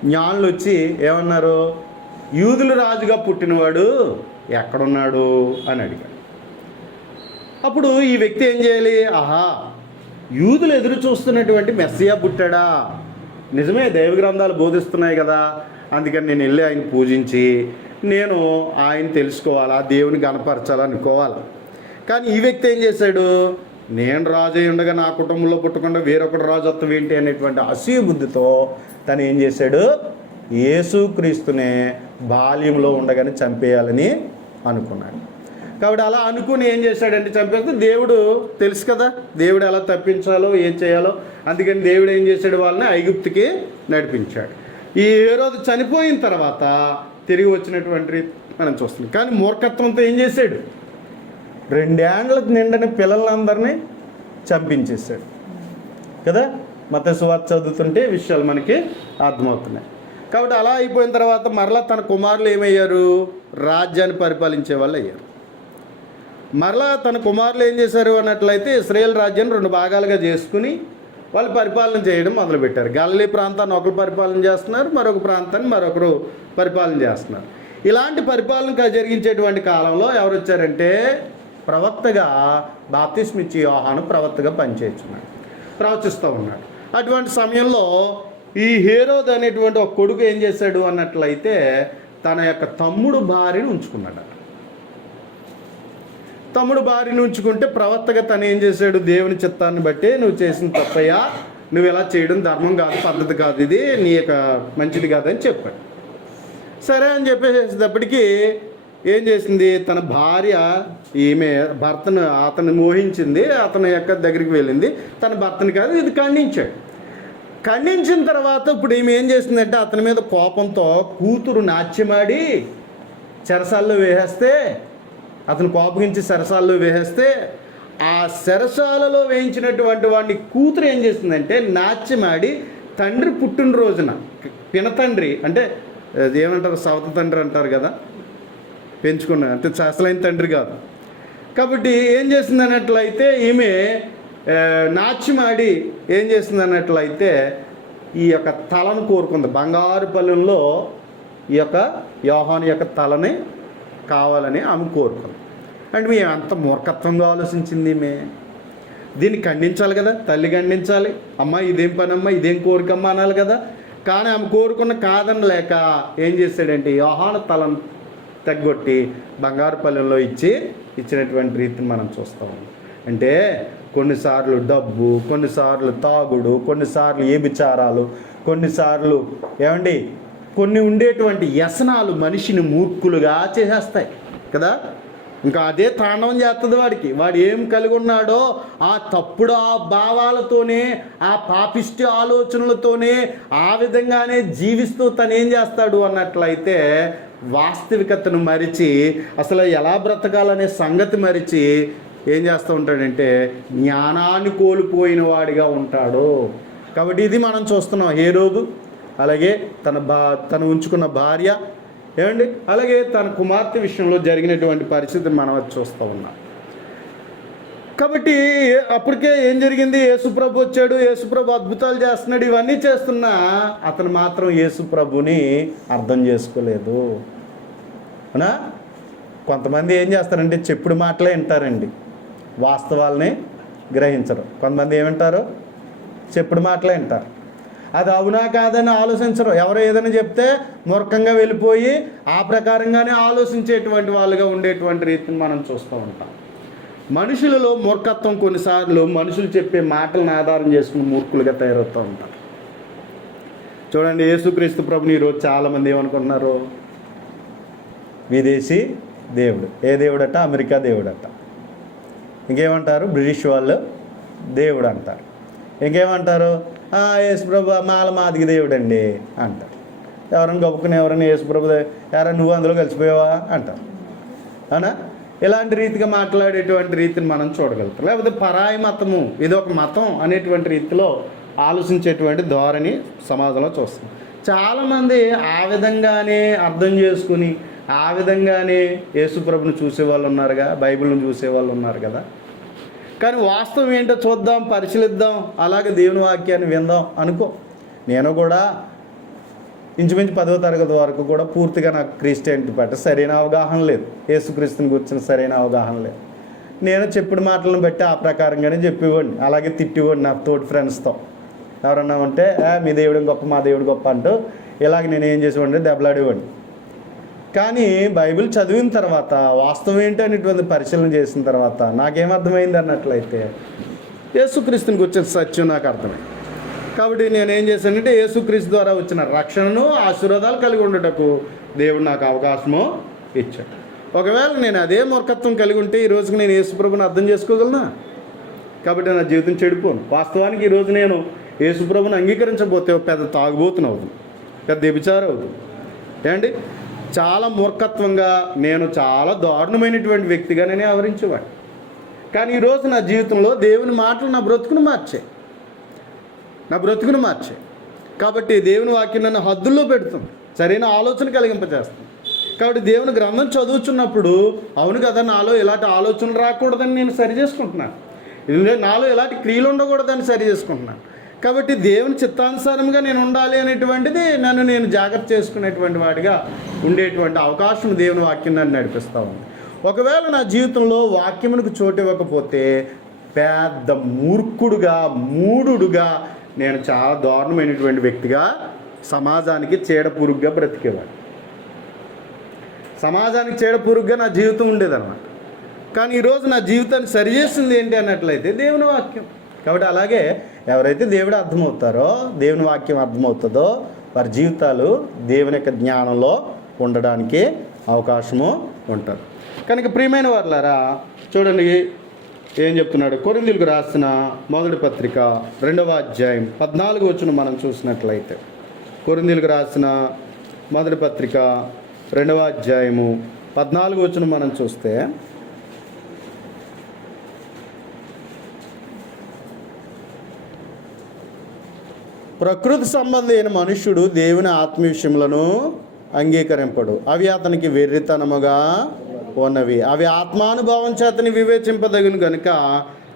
జ్ఞానులు వచ్చి ఏమన్నారు, యూదుల రాజుగా పుట్టినవాడు ఎక్కడున్నాడు అని అడిగాడు. అప్పుడు ఈ వ్యక్తి ఏం చేయాలి, ఆహా యూదులు ఎదురు చూస్తున్నటువంటి మెస్సియా పుట్టాడా, నిజమే దైవ గ్రంథాలు బోధిస్తున్నాయి కదా, అందుకని నేను వెళ్ళి ఆయన పూజించి నేను ఆయన తెలుసుకోవాలా, దేవుని గణపరచాలనుకోవాలి. కానీ ఈ వ్యక్తి ఏం చేశాడు, నేను రాజు అయి ఉండగా నా కుటుంబంలో పుట్టకుండా వేరొకటి రాజు వస్తాం ఏంటి అనేటువంటి అసూయ బుద్ధితో తను ఏం చేశాడు, యేసుక్రీస్తునే బాల్యంలో ఉండగానే చంపేయాలని అనుకున్నాడు. కాబట్టి అలా అనుకుని ఏం చేశాడంటే చంపేస్తే, దేవుడు తెలుసు కదా దేవుడు ఎలా తప్పించాలో ఏం చేయాలో, అందుకని దేవుడు ఏం చేశాడు, వాళ్ళని ఐగుప్తుకి నడిపించాడు. ఈ హేరోదు చనిపోయిన తర్వాత తిరిగి వచ్చినటువంటి మనం చూస్తున్నాం. కానీ మూర్ఖత్వంతో ఏం చేశాడు, 2 ఏండ్లకు నిండని పిల్లలందరినీ చంపించేశాడు కదా. మత్తయి సువార్త చదువుతుంటే విషయాలు మనకి అర్థమవుతున్నాయి. కాబట్టి అలా అయిపోయిన తర్వాత మరలా తన కుమారులు ఏమయ్యారు, రాజ్యాన్ని పరిపాలించే వాళ్ళు అయ్యారు. మరలా తన కుమారులు ఏం చేశారు అన్నట్లయితే ఇశ్రాయేల్ రాజ్యాన్ని 2 భాగాలుగా చేసుకుని వాళ్ళు పరిపాలన చేయడం మొదలుపెట్టారు. గలిలీ ప్రాంతాన్ని ఒకరు పరిపాలన చేస్తున్నారు, మరొక ప్రాంతాన్ని మరొకరు పరిపాలన చేస్తున్నారు. ఇలాంటి పరిపాలన జరిగించేటువంటి కాలంలో ఎవరు వచ్చారంటే, ప్రవక్తగా బాప్తిస్మిచ్చి యోహాను ప్రవక్తగా పనిచేస్తున్నాడు, ప్రవచిస్తూ ఉన్నాడు. అటువంటి సమయంలో ఈ హేరోదు అనేటువంటి ఒక కొడుకు ఏం చేశాడు అన్నట్లయితే, తన యొక్క తమ్ముడు భార్యను ఉంచుకున్నాడు. తమ్ముడు భార్యను ఉంచుకుంటే ప్రవక్తగా తను ఏం చేశాడు, దేవుని చిత్తాన్ని బట్టి నువ్వు చేసిన తప్పయ్యా, నువ్వు ఇలా చేయడం ధర్మం కాదు, పద్ధతి కాదు, ఇది నీ యొక్క మంచిది కాదని చెప్పాడు. సరే అని చెప్పేసేటప్పటికీ ఏం చేసింది, తన భార్య ఈమె భర్తను అతను మోహించింది, అతని యొక్క దగ్గరికి వెళ్ళింది, తన భర్తని కాదు ఇది ఖండించాడు. ఖండించిన తర్వాత ఇప్పుడు ఈమె ఏం చేసిందంటే, అతని మీద కోపంతో కూతురు నాట్యమాడి చెరసాల్లో వేసేస్తే, అతను కోపగించి చెరసాల్లో వేసేస్తే, ఆ చెరసాలలో వేయించినటువంటి వాడిని కూతురు ఏం చేసిందంటే నాట్యమాడి తండ్రి పుట్టినరోజున, పినతండ్రి అంటే ఏమంటారు, సవత తండ్రి అంటారు కదా, పెంచుకున్నా అంటే అసలైన తండ్రి కాదు. కాబట్టి ఏం చేసింది అన్నట్లయితే ఈమె నాట్యమాడి ఏం చేసింది అన్నట్లయితే ఈ యొక్క తలను కోరుకుంది. బంగారు పల్లెల్లో ఈ యొక్క యోహాను యొక్క తలని కావాలని ఆమె కోరుకుంది. అంటే మేము అంత మూర్ఖత్వంగా ఆలోచించింది. దీన్ని ఖండించాలి కదా, తల్లి ఖండించాలి, అమ్మ ఇదేం పనమ్మా, ఇదేం కోరికమ్మా అనాలి కదా. కానీ ఆమె కోరుకున్న కాదని లేక ఏం చేశాడంటే యోహాను తలను తగ్గొట్టి బంగారు పల్లెల్లో ఇచ్చినటువంటి రీతిని మనం చూస్తాం. అంటే కొన్నిసార్లు డబ్బు, కొన్నిసార్లు తాగుడు, కొన్నిసార్లు ఏబిచారాలు, కొన్నిసార్లు ఏమండి కొన్ని ఉండేటువంటి వ్యసనాలు మనిషిని మూర్ఖులుగా చేసేస్తాయి కదా. ఇంకా అదే తాండవం చేస్తుంది వాడికి. వాడు ఏం కలిగి ఉన్నాడో ఆ తప్పుడు ఆ భావాలతోనే, ఆ పాపిష్టి ఆలోచనలతోనే, ఆ విధంగానే జీవిస్తూ తను ఏం చేస్తాడు అన్నట్లయితే వాస్తవికతను మరిచి, అసలు ఎలా బ్రతకాలనే సంగతి మరిచి ఏం చేస్తూ ఉంటాడంటే జ్ఞానాన్ని కోల్పోయిన వాడిగా ఉంటాడు. కాబట్టి ఇది మనం చూస్తున్నాం. హేరోదు అలాగే తను ఉంచుకున్న భార్య ఏమండి, అలాగే తన కుమార్తె విషయంలో జరిగినటువంటి పరిస్థితిని మనం చూస్తూ ఉన్నాం. కాబట్టి అప్పటికే ఏం జరిగింది, యేసుప్రభు వచ్చాడు, యేసుప్రభు అద్భుతాలు చేస్తున్నాడు, ఇవన్నీ చేస్తున్నా అతను మాత్రం యేసుప్రభుని అర్థం చేసుకోలేదు. అవునా? కొంతమంది ఏం చేస్తారంటే చెప్పుడు మాటలే వింటారండి, వాస్తవాలని గ్రహించరు. కొంతమంది ఏమంటారు, చెప్పుడు మాటలే వింటారు, అది అవునా కాదని ఆలోచించరు. ఎవరో ఏదైనా చెప్తే మూర్ఖంగా వెళ్ళిపోయి ఆ ప్రకారంగానే ఆలోచించేటువంటి వాళ్ళుగా ఉండేటువంటి రీతిని మనం చూస్తూ ఉంటాం. మనుషులలో మూర్ఖత్వం కొన్నిసార్లు మనుషులు చెప్పే మాటలను ఆధారం చేసుకుని మూర్ఖులుగా తయారవుతూ ఉంటారు. చూడండి, యేసుక్రీస్తు ప్రభుని ఈరోజు చాలామంది ఏమనుకుంటున్నారు? విదేశీ దేవుడు. ఏ దేవుడట? అమెరికా దేవుడట. ఇంకేమంటారు? బ్రిటిష్ వాళ్ళు దేవుడు అంటారు. ఇంకేమంటారు? యేసుప్రభు మాదిగ దేవుడండి అంటారు. ఎవరైనా గొప్పకుని ఎవరైనా యేసుప్రభు ఎవరైనా నువ్వు అందులో కలిసిపోయావా అంటారు. అవునా? ఇలాంటి రీతిగా మాట్లాడేటువంటి రీతిని మనం చూడగలుగుతాం. లేకపోతే పరాయి మతము, ఇది ఒక మతం అనేటువంటి రీతిలో ఆలోచించేటువంటి ధోరణి సమాజంలో చూస్తాం. చాలామంది ఆ విధంగానే అర్థం చేసుకుని ఆ విధంగానే యేసుప్రభుని చూసేవాళ్ళు ఉన్నారుగా, బైబిల్ని చూసేవాళ్ళు ఉన్నారు కదా. కానీ వాస్తవం ఏంటో చూద్దాం, పరిశీలిద్దాం, అలాగే దేవుని వాక్యాన్ని విందాం అనుకో. నేను కూడా ఇంచుమించు 10వ తరగతి వరకు కూడా పూర్తిగా నాకు క్రిస్టియానిటీ పట్ల సరైన అవగాహన లేదు. యేసుక్రీస్తుని గురించిన సరైన అవగాహన లేదు. నేను చెప్పిన మాటలను బట్టి ఆ ప్రకారంగానే చెప్పేవాడిని, అలాగే తిట్టేవాడిని నా తోటి ఫ్రెండ్స్తో. ఎవరన్నా ఉంటే మీ దేవుడు గొప్ప, మా దేవుడు గొప్ప అంటూ ఇలాగ నేను ఏం చేసేవాడిని, దెబ్బలాడేవాడిని. కానీ బైబిల్ చదివిన తర్వాత వాస్తవం ఏంటి అనేటువంటి పరిశీలన చేసిన తర్వాత నాకేమర్థమైంది అన్నట్లయితే యేసుక్రీస్తుని గురించిన సత్యం నాకు అర్థమైంది. కాబట్టి నేను ఏం చేశానంటే యేసుక్రీస్తు ద్వారా వచ్చిన రక్షణను, ఆశీర్వాదాలు కలిగి ఉండటకు దేవుడు నాకు అవకాశము ఇచ్చాడు. ఒకవేళ నేను అదే మూర్ఖత్వం కలిగి ఉంటే ఈ రోజుకి నేను యేసుప్రభుని అర్థం చేసుకోగలనా? కాబట్టి నా జీవితం చెడిపోను. వాస్తవానికి ఈరోజు నేను యేసుప్రభుని అంగీకరించబోతే పెద్ద తాగుబోతుని అవుతుంది, పెద్ద వ్యభిచారం అవుతుంది. ఏంటి? చాలా మూర్ఖత్వంగా, నేను చాలా దారుణమైనటువంటి వ్యక్తిగా నేను వ్యవహరించేవాడిని. కానీ ఈరోజు నా జీవితంలో దేవుని మాటలు నా బ్రతుకును మార్చాయి. కాబట్టి దేవుని వాక్యం నన్ను హద్దుల్లో పెడుతుంది, సరైన ఆలోచన కలిగింపజేస్తుంది. కాబట్టి దేవుని గ్రంథం చదువుతున్నప్పుడు అవును కదా, నాలో ఇలాంటి ఆలోచనలు రాకూడదని నేను సరి చేసుకుంటున్నాను, నాలో ఇలాంటి క్రియలు ఉండకూడదని సరి చేసుకుంటున్నాను. కాబట్టి దేవుని చిత్తానుసారంగా నేను ఉండాలి అనేటువంటిది నన్ను నేను జాగ్రత్త చేసుకునేటువంటి వాడిగా ఉండేటువంటి అవకాశం దేవుని వాక్యం నన్ను నడిపిస్తూ ఉంది. ఒకవేళ నా జీవితంలో వాక్యమునకు చోటు ఇవ్వకపోతే పెద్ద మూఢుడుగా నేను చాలా దారుణమైనటువంటి వ్యక్తిగా, సమాజానికి చీడపురుగుగా బ్రతికేవాడు. సమాజానికి చీడపురుగుగా నా జీవితం ఉండేదన్నమాట. కానీ ఈరోజు నా జీవితాన్ని సరిచేసింది ఏంటి అన్నట్లయితే దేవుని వాక్యం. కాబట్టి అలాగే ఎవరైతే దేవుడు అర్థమవుతారో, దేవుని వాక్యం అర్థమవుతుందో వారి జీవితాలు దేవుని యొక్క జ్ఞానంలో ఉండడానికి అవకాశము ఉంటుంది. కనుక ప్రియమైన వారులారా, చూడండి ఏం చెప్తున్నాడు. కొరింథీయులకు రాసిన మొదటి పత్రిక 2వ అధ్యాయం 14వ వచనం మనం చూసినట్లయితే, కొరింథీయులకు రాసిన మొదటి పత్రిక 2వ అధ్యాయము 14వ వచనం మనం చూస్తే, ప్రకృతి సంబంధి అయిన మనుష్యుడు దేవుని ఆత్మ విషయములను అంగీకరింపడు, అవి అతనికి వెర్రితనముగా ఉన్నవి, అవి ఆత్మానుభవం చేతని వివేచింపదగును కనుక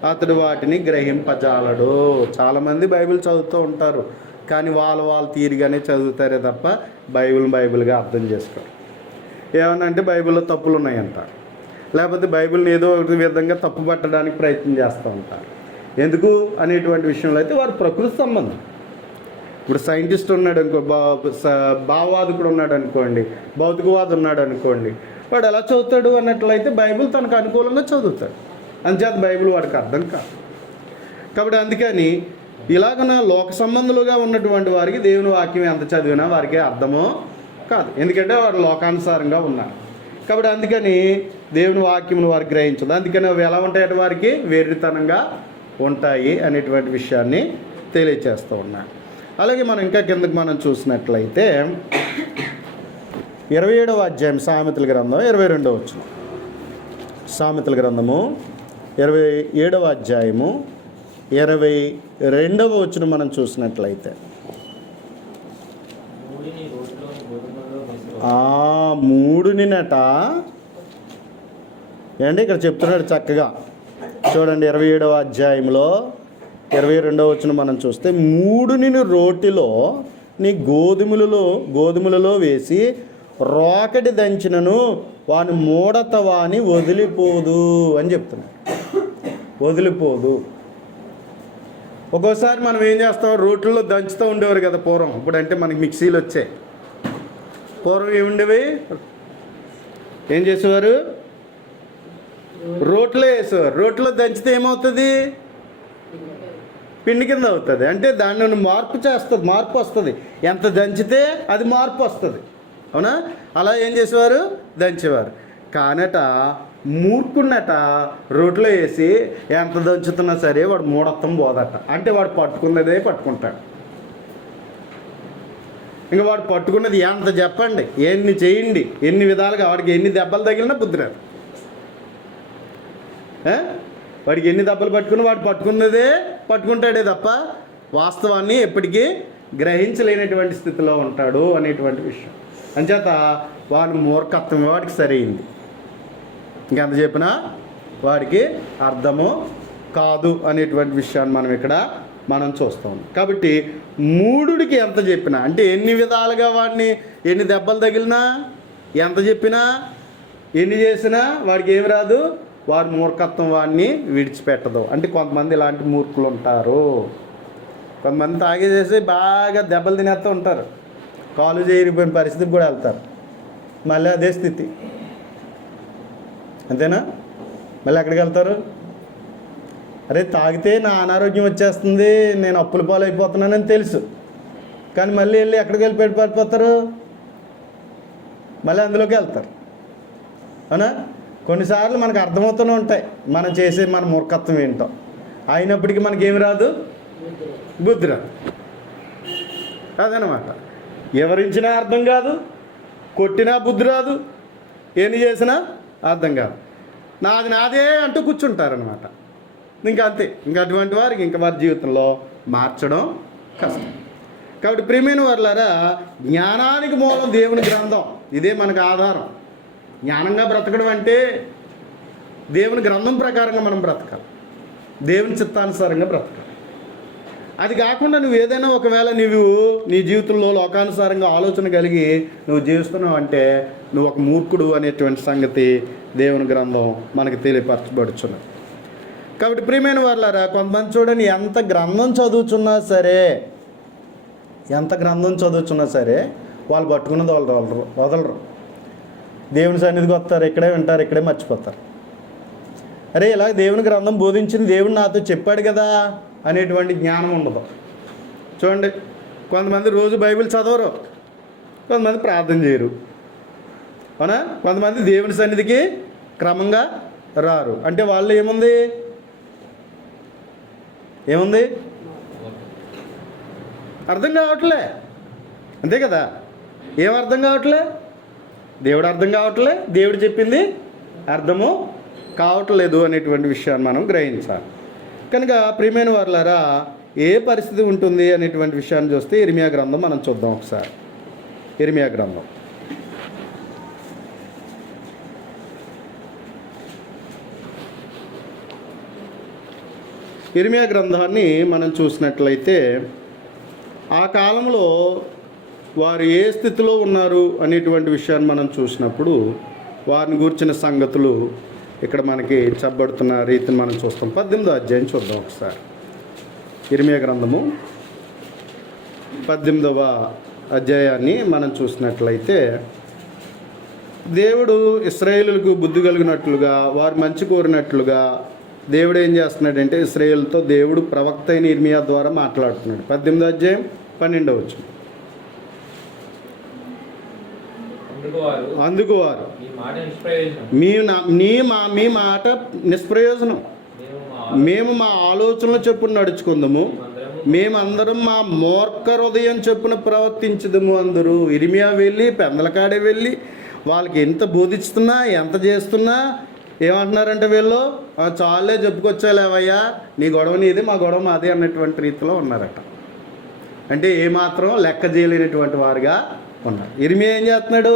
అతడు వాటిని గ్రహింపజాలడు. చాలామంది బైబిల్ చదువుతూ ఉంటారు, కానీ వాళ్ళు తీరుగానే చదువుతారే తప్ప బైబిల్గా అర్థం చేసుకోరు. ఏమనంటే బైబిల్లో తప్పులు ఉన్నాయంటారు, లేకపోతే బైబిల్ని ఏదో ఒక విధంగా తప్పు పట్టడానికి ప్రయత్నం చేస్తూ ఉంటారు. ఎందుకు అనేటువంటి విషయంలో అయితే వారు ప్రకృతి సంబంధం. ఇప్పుడు సైంటిస్ట్ ఉన్నాడు అనుకో, భావవాదకుడు ఉన్నాడు అనుకోండి, భౌతికవాది ఉన్నాడు అనుకోండి, వాడు ఎలా చదువుతాడు అన్నట్లయితే బైబిల్ తనకు అనుకూలంగా చదువుతాడు. అందుచేత బైబిల్ వాడికి అర్థం కాదు. కాబట్టి అందుకని ఇలాగన లోక సంబంధులుగా ఉన్నటువంటి వారికి దేవుని వాక్యం ఎంత చదివినా వారికి అర్థమో కాదు, ఎందుకంటే వారు లోకానుసారంగా ఉన్నారు. కాబట్టి అందుకని దేవుని వాక్యమును వారికి గ్రహించదు. అందుకని అవి ఎలా ఉంటాయంటే వారికి వెర్రితనంగా ఉంటాయి అనేటువంటి విషయాన్ని తెలియచేస్తూ ఉన్నారు. అలాగే మనం ఇంకా కిందకి మనం చూసినట్లయితే 27వ అధ్యాయం సామెతల గ్రంథం 22వ వచనం, సామెతల గ్రంథము 27వ అధ్యాయము 22వ వచనం మనం చూసినట్లయితే, మూడునినట ఏంటి ఇక్కడ చెప్తున్నాడు చక్కగా. చూడండి 27వ అధ్యాయంలో 22వ వచనం మనం చూస్తే, మూడుని రోటిలో నీ గోధుమలలో వేసి రోకటి దంచినను వాని మూడత వాని వదిలిపోదు అని చెప్తున్నాడు. వదిలిపోదు. ఒక్కోసారి మనం ఏం చేస్తాం, రోట్లలో దంచుతూ ఉండేవారు కదా పూర్వం. ఇప్పుడు అంటే మనకి మిక్సీలు వచ్చాయి. పూర్వం ఏముండేవి, ఏం చేసేవారు, రోట్లో వేసేవారు. రోట్లో దంచితే ఏమవుతుంది? పిండి కింద అవుతుంది. అంటే దాన్ని మార్పు చేస్తుంది, మార్పు వస్తుంది. ఎంత దంచితే అది మార్పు వస్తుంది. అవునా? అలా ఏం చేసేవారు? దంచేవారు. కానట మూర్ఖున్నట రోట్లో వేసి ఎంత దంచుతున్నా సరే వాడు మూఢత్వం పోదట. అంటే వాడు పట్టుకున్నదే పట్టుకుంటాడు. ఇంకా వాడు పట్టుకున్నది ఎంత చెప్పండి, ఎన్ని చేయండి, ఎన్ని విధాలుగా వాడికి ఎన్ని దెబ్బలు తగిలినా బుద్ధి రాదు. వాడికి ఎన్ని దెబ్బలు పట్టుకుని వాడు పట్టుకున్నదే పట్టుకుంటాడే తప్ప వాస్తవాన్ని ఎప్పటికీ గ్రహించలేనటువంటి స్థితిలో ఉంటాడు అనేటువంటి విషయం. అంచేత వాడి మూర్ఖత్వం వాడికి సరైంది. ఇంకెంత చెప్పినా వాడికి అర్థము కాదు అనేటువంటి విషయాన్ని మనం చూస్తాం. కాబట్టి మూఢుడికి ఎంత చెప్పినా, అంటే ఎన్ని విధాలుగా వాడిని ఎన్ని దెబ్బలు తగిలినా, ఎంత చెప్పినా, ఎన్ని చేసినా వాడికి ఏమి రాదు. వాడి మూర్ఖత్వం వాడిని విడిచిపెట్టదు. అంటే కొంతమంది ఇలాంటి మూర్ఖులు ఉంటారు. కొంతమంది తాగేసేసి బాగా దెబ్బలు తినేస్తూ ఉంటారు. కాలు చేరిపోయిన పరిస్థితికి కూడా వెళ్తారు. మళ్ళీ అదే స్థితి. అంతేనా? మళ్ళీ ఎక్కడికి వెళ్తారు? అరే తాగితే నా అనారోగ్యం వచ్చేస్తుంది, నేను అప్పుల పాలైపోతున్నానని తెలుసు, కానీ మళ్ళీ వెళ్ళి ఎక్కడికి వెళ్ళి పడిపోతారు? మళ్ళీ అందులోకి వెళ్తారు. అవునా? కొన్నిసార్లు మనకు అర్థమవుతూనే ఉంటాయి మనం చేసే మన మూర్ఖత్వం ఏంటో. అయినప్పటికీ మనకేమి రాదు, బుద్ధి రాదు. అదనమాట. ఎవరించినా అర్థం కాదు, కొట్టినా బుద్ధి రాదు, ఎన్ని చేసినా అర్థం కాదు. నాదే అంటూ కూర్చుంటారనమాట. ఇంకా అంతే. ఇంకా అటువంటి వారికి ఇంకా వారి జీవితంలో మార్చడం కష్టం. కాబట్టి ప్రియమైన వారులారా, జ్ఞానానికి మూలం దేవుని గ్రంథం. ఇదే మనకు ఆధారం. జ్ఞానంగా బ్రతకడం అంటే దేవుని గ్రంథం ప్రకారంగా మనం బ్రతకాలి, దేవుని చిత్తానుసారంగా బ్రతకాలి. అది కాకుండా నువ్వు ఏదైనా ఒకవేళ నీ జీవితంలో లోకానుసారంగా ఆలోచన కలిగి నువ్వు జీవిస్తున్నావు అంటే నువ్వు ఒక మూర్ఖుడు అనేటువంటి సంగతి దేవుని గ్రంథం మనకు తెలియపరచబడుచున్నది. కాబట్టి ప్రియమైన వారులారా, కొంతమంది చూడండి, ఎంత గ్రంథం చదువుతున్నా సరే వాళ్ళు పట్టుకున్నది వదలరు. దేవుని సన్నిధికి వస్తారు, ఇక్కడే వింటారు, ఇక్కడే మర్చిపోతారు. అరే ఇలా దేవుని గ్రంథం బోధించింది దేవుడు నాతో చెప్పాడు కదా అనేటువంటి జ్ఞానం ఉండదు. చూడండి, కొంతమంది రోజు బైబిల్ చదవరు, కొంతమంది ప్రార్థన చేయరు. అవునా? కొంతమంది దేవుని సన్నిధికి క్రమంగా రారు. అంటే వాళ్ళు ఏముంది అర్థం కావట్లే. అంతే కదా? ఏం అర్థం కావట్లే? దేవుడు అర్థం కావట్లే, దేవుడు చెప్పింది అర్థము కావట్లేదు అనేటువంటి విషయాన్ని మనం గ్రహించాలి. కనుక ప్రియమైన వారులారా, ఏ పరిస్థితి ఉంటుంది అనేటువంటి విషయాన్ని చూస్తే ఇర్మియా గ్రంథం మనం చూద్దాం ఒకసారి. ఇర్మియా గ్రంథం ఇర్మియా గ్రంథాన్ని మనం చూసినట్లయితే ఆ కాలంలో వారు ఏ స్థితిలో ఉన్నారు అనేటువంటి విషయాన్ని మనం చూసినప్పుడు వారిని గూర్చిన సంగతులు ఇక్కడ మనకి చెప్పబడుతున్న రీతిని మనం చూస్తాం. 18వ అధ్యాయం చూద్దాం ఒకసారి. ఇర్మియా గ్రంథము 18వ అధ్యాయాన్ని మనం చూసినట్లయితే, దేవుడు ఇశ్రాయేలులకు బుద్ధి కలిగినట్లుగా, వారు మంచి కోరినట్లుగా దేవుడు ఏం చేస్తున్నాడంటే ఇశ్రాయేలుతో దేవుడు ప్రవక్త అయిన ఇర్మియా ద్వారా మాట్లాడుతున్నాడు. 18వ అధ్యాయం 12వ వచనం. అందుకు వారు మీ మాట నిష్ప్రయోజనం, మేము మా ఆలోచనలు చెప్పున నడుచుకుందాము, మేమందరం మా మూర్ఖ హృదయం చెప్పున ప్రవర్తించదము అందరూ. ఇర్మియా వెళ్ళి పెందలకాడే వెళ్ళి వాళ్ళకి ఎంత బోధిస్తున్నా ఎంత చేస్తున్నా ఏమంటున్నారంటే వీళ్ళు చాలే చెప్పుకొచ్చాలేవయ్యా, నీ గొడవ నీది మా గొడవ మాది అన్నటువంటి రీతిలో ఉన్నారట. అంటే ఏమాత్రం లెక్క చేయలేనటువంటి వారుగా ఉన్నారు. ఇర్మియా ఏం చేస్తున్నాడు?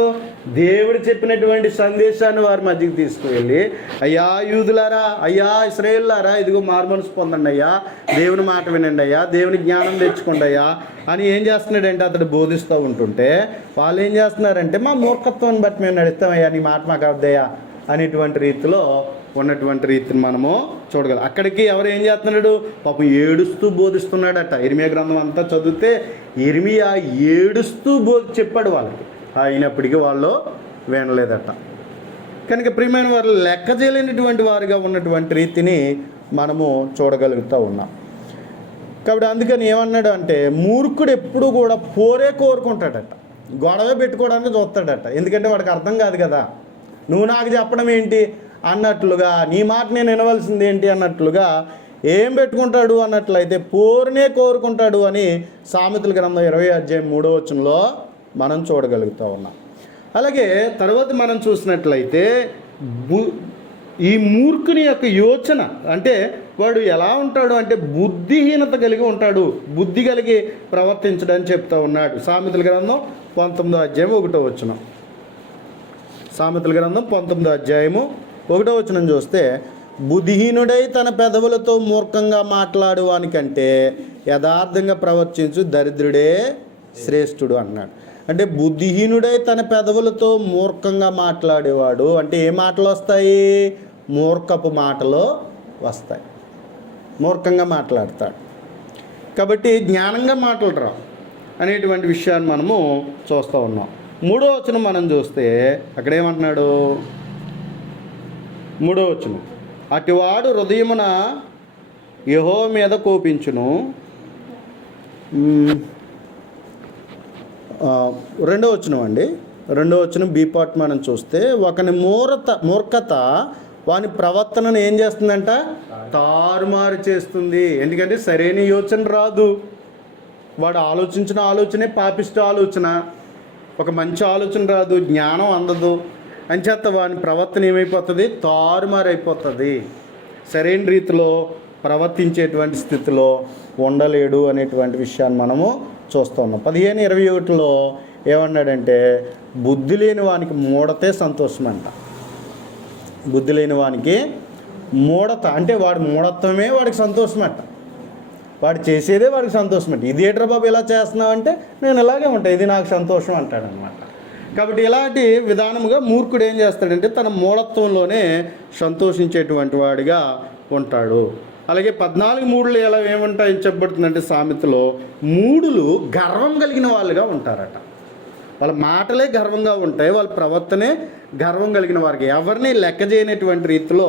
దేవుడు చెప్పినటువంటి సందేశాన్ని వారి మధ్యకి తీసుకువెళ్ళి, అయ్యా యూదులారా, అయ్యా ఇశ్రాయేలులారా, ఇదిగో మారుమనసు పొందండి అయ్యా, దేవుని మాట వినండి అయ్యా, దేవుని జ్ఞానం తెచ్చుకోండి అయ్యా అని ఏం చేస్తున్నాడంటే అతడు బోధిస్తూ ఉంటుంటే వాళ్ళు ఏం చేస్తున్నారంటే మా మూర్ఖత్వాన్ని బట్టి మేము నడుస్తామయ్యా, నీ మాట మాకు అవద్దయ్యా అనేటువంటి రీతిలో ఉన్నటువంటి రీతిని మనము చూడగలం. అక్కడికి ఎవరు ఏం చేస్తున్నాడు? పాపం ఏడుస్తూ బోధిస్తున్నాడట. ఇర్మియా గ్రంథం అంతా చదివితే ఇర్మియా ఏడుస్తూ చెప్పాడు వాళ్ళకి, అయినప్పటికీ వాళ్ళు వినలేదట. కనుక ప్రియమైన వారు లెక్క చేయలేనటువంటి వారుగా ఉన్నటువంటి రీతిని మనము చూడగలుగుతూ ఉన్నాం. కాబట్టి అందుకని ఏమన్నాడు అంటే, మూర్ఖుడు ఎప్పుడు కూడా పోరే కోరుకుంటాడట, గొడవ పెట్టుకోవడానికి చూస్తాడట. ఎందుకంటే వాడికి అర్థం కాదు కదా, నువ్వు నాకు చెప్పడం ఏంటి అన్నట్లుగా, నీ మాట నేను వినవలసింది ఏంటి అన్నట్లుగా ఏం పెట్టుకుంటాడు అన్నట్లయితే పోరునే కోరుకుంటాడు అని సామెతల గ్రంథం 20:3 మనం చూడగలుగుతూ ఉన్నాం. అలాగే తర్వాత మనం చూసినట్లయితే ఈ మూర్ఖుని యొక్క యోచన అంటే వాడు ఎలా ఉంటాడు అంటే బుద్ధిహీనత కలిగి ఉంటాడు, బుద్ధి కలిగి ప్రవర్తించడని చెప్తూ ఉన్నాడు. సామెతల గ్రంథం 19:1. సామెతల గ్రంథం 19:1 చూస్తే, బుద్ధిహీనుడై తన పెదవులతో మూర్ఖంగా మాట్లాడువానికంటే యథార్థంగా ప్రవర్తించు దరిద్రుడే శ్రేష్ఠుడు అన్నాడు. అంటే బుద్ధిహీనుడై తన పెదవులతో మూర్ఖంగా మాట్లాడేవాడు అంటే ఏ మాటలు వస్తాయి? మూర్ఖపు మాటలు వస్తాయి, మూర్ఖంగా మాట్లాడతాడు. కాబట్టి జ్ఞానంగా మాట్లాడరా అనేటువంటి విషయాన్ని మనము చూస్తూ ఉన్నాం. 3వ వచనం మనం చూస్తే అక్కడ ఏమంటున్నాడు? 3వ వచనం, అటివాడు హృదయమున యెహోవా మీద కోపించును. 2వ వచనం అండి, 2వ వచనం బి పార్ట్ మనం చూస్తే, ఒకని మూర్ఖత వాని ప్రవర్తనను ఏం చేస్తుందంట? తారుమారు చేస్తుంది. ఎందుకంటే సరైన యోచన రాదు, వాడు ఆలోచించిన ఆలోచనే పాపిష్ట ఆలోచన, ఒక మంచి ఆలోచన రాదు, జ్ఞానం అందదు. అంచేత వాని ప్రవర్తన ఏమైపోతుంది? తారుమారు అయిపోతుంది, సరైన రీతిలో ప్రవర్తించేటువంటి స్థితిలో ఉండలేడు అనేటువంటి విషయాన్ని మనము చూస్తూ ఉన్నాం. 15:21 ఏమన్నాడంటే, బుద్ధి లేని వానికి మూడతే సంతోషం అంట. బుద్ధి లేని వానికి మూడత అంటే వాడి మూఢత్వమే వాడికి సంతోషం అంట, వాడు చేసేదే వాడికి సంతోషం అంట. ఇదేట్రా బాబు ఇలా చేస్తున్నావు అంటే, నేను ఇలాగే ఉంటాను, ఇది నాకు సంతోషం అంటాడనమాట. కాబట్టి ఇలాంటి విధానముగా మూర్ఖుడు ఏం చేస్తాడంటే తన మూఢత్వంలోనే సంతోషించేటువంటి వాడిగా ఉంటాడు. అలాగే 14:3 ఎలా ఏమంటాయని చెప్పబడుతుందంటే సామెతలో, మూఢులు గర్వం కలిగిన వాళ్ళుగా ఉంటారట. వాళ్ళ మాటలే గర్వంగా ఉంటాయి, వాళ్ళ ప్రవర్తనే గర్వం కలిగిన వారికి, ఎవరిని లెక్క చేయనటువంటి రీతిలో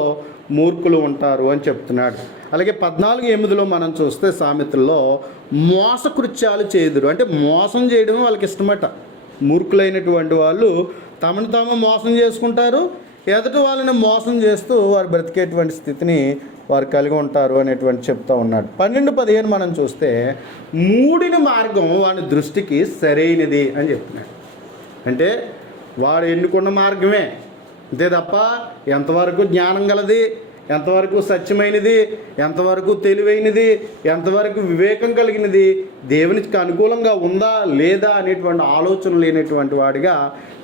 మూర్ఖులు ఉంటారు అని చెప్తున్నాడు. అలాగే 14:8 మనం చూస్తే సామెతల్లో, మోసకృత్యాలు చేదురు అంటే మోసం చేయడం వాళ్ళకి ఇష్టమట. మూర్ఖులైనటువంటి వాళ్ళు తమను తాము మోసం చేసుకుంటారు, ఎదుటి వాళ్ళని మోసం చేస్తూ వారు బ్రతికేటువంటి స్థితిని వారు కలిగి ఉంటారు అనేటువంటి చెప్తూ ఉన్నాడు. 12-15 మనం చూస్తే, మూడిని మార్గం వాని దృష్టికి సరైనది అని చెప్తున్నాడు. అంటే వాడు ఎన్నుకున్న మార్గమే, అంతే తప్ప ఎంతవరకు జ్ఞానం గలది, ఎంతవరకు సత్యమైనది, ఎంతవరకు తెలివైనది, ఎంతవరకు వివేకం కలిగినది, దేవునికి అనుకూలంగా ఉందా లేదా అనేటువంటి ఆలోచన లేనటువంటి వాడిగా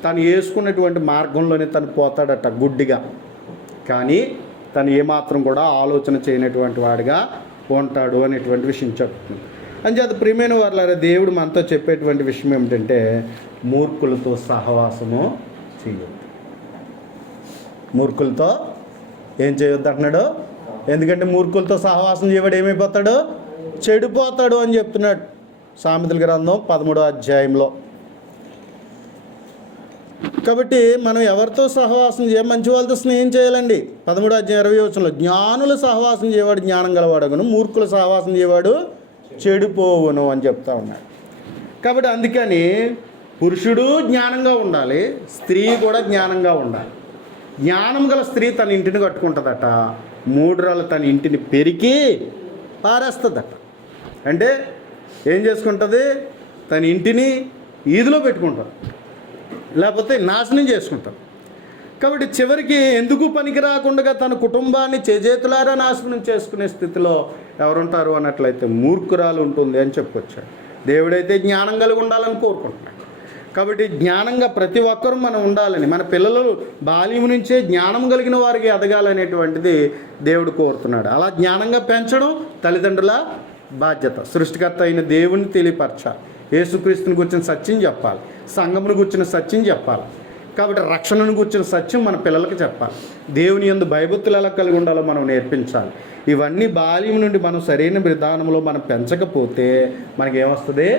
తను వేసుకున్నటువంటి మార్గంలోనే తను పోతాడట గుడ్డిగా. కానీ తను ఏమాత్రం కూడా ఆలోచన చేయనటువంటి వాడిగా ఉంటాడు అనేటువంటి విషయం చెప్తుంది. అంచేత ప్రియమైన వారులారా, దేవుడు మనతో చెప్పేటువంటి విషయం ఏమిటంటే, మూర్ఖులతో సహవాసము చేయొద్దు. మూర్ఖులతో ఏం చేయొద్దు అంటున్నాడు? ఎందుకంటే మూర్ఖులతో సహవాసం చేయవాడు ఏమైపోతాడు? చెడిపోతాడు అని చెప్తున్నాడు సామెతల గ్రంథం 13వ. కాబట్టి మనం ఎవరితో సహవాసం చేయాలి? మంచి వాళ్ళతో స్నేహం చేయాలండి. 13:20 జ్ఞానుల సహవాసం చేయవాడు జ్ఞానం గలవాడగును, మూర్ఖుల సహవాసం చేయవాడు చెడిపోవును అని చెప్తా ఉన్నాడు. కాబట్టి అందుకని పురుషుడు జ్ఞానంగా ఉండాలి, స్త్రీ కూడా జ్ఞానంగా ఉండాలి. జ్ఞానం గల స్త్రీ తన ఇంటిని కట్టుకుంటుందట, మూఢురాలు తన ఇంటిని పెరికి పారేస్తుందట. అంటే ఏం చేసుకుంటుంది? తన ఇంటిని ఈదిలో పెట్టుకుంటుంది, లేకపోతే నాశనం చేసుకుంటారు. కాబట్టి చివరికి ఎందుకు పనికి రాకుండా తన కుటుంబాన్ని చేజేతులారా నాశనం చేసుకునే స్థితిలో ఎవరుంటారు అన్నట్లయితే మూర్ఖురాలు ఉంటుంది అని చెప్పుకొచ్చాడు. దేవుడైతే జ్ఞానం కలిగి ఉండాలని కోరుకుంటున్నాడు. కాబట్టి జ్ఞానంగా ప్రతి ఒక్కరూ మనం ఉండాలని, మన పిల్లలు బాల్యం నుంచే జ్ఞానం కలిగిన వారికి ఎదగాలనేటువంటిది దేవుడు కోరుతున్నాడు. అలా జ్ఞానంగా పెంచడం తల్లిదండ్రుల బాధ్యత. సృష్టికర్త అయిన దేవుని తెలియపరచాలి, యేసుక్రీస్తుని గురించిన సత్యం చెప్పాలి, సంఘమును గురించిన సత్యం చెప్పాలి. కాబట్టి రక్షణను గురించిన సత్యం మన పిల్లలకి చెప్పాలి, దేవుని యందు భయభక్తులు ఎలా కలిగి ఉండాలో మనం నేర్పించాలి. ఇవన్నీ బాల్యం నుండి మనం సరైన విధానంలో మనం పెంచకపోతే మనకేమొస్తుంది?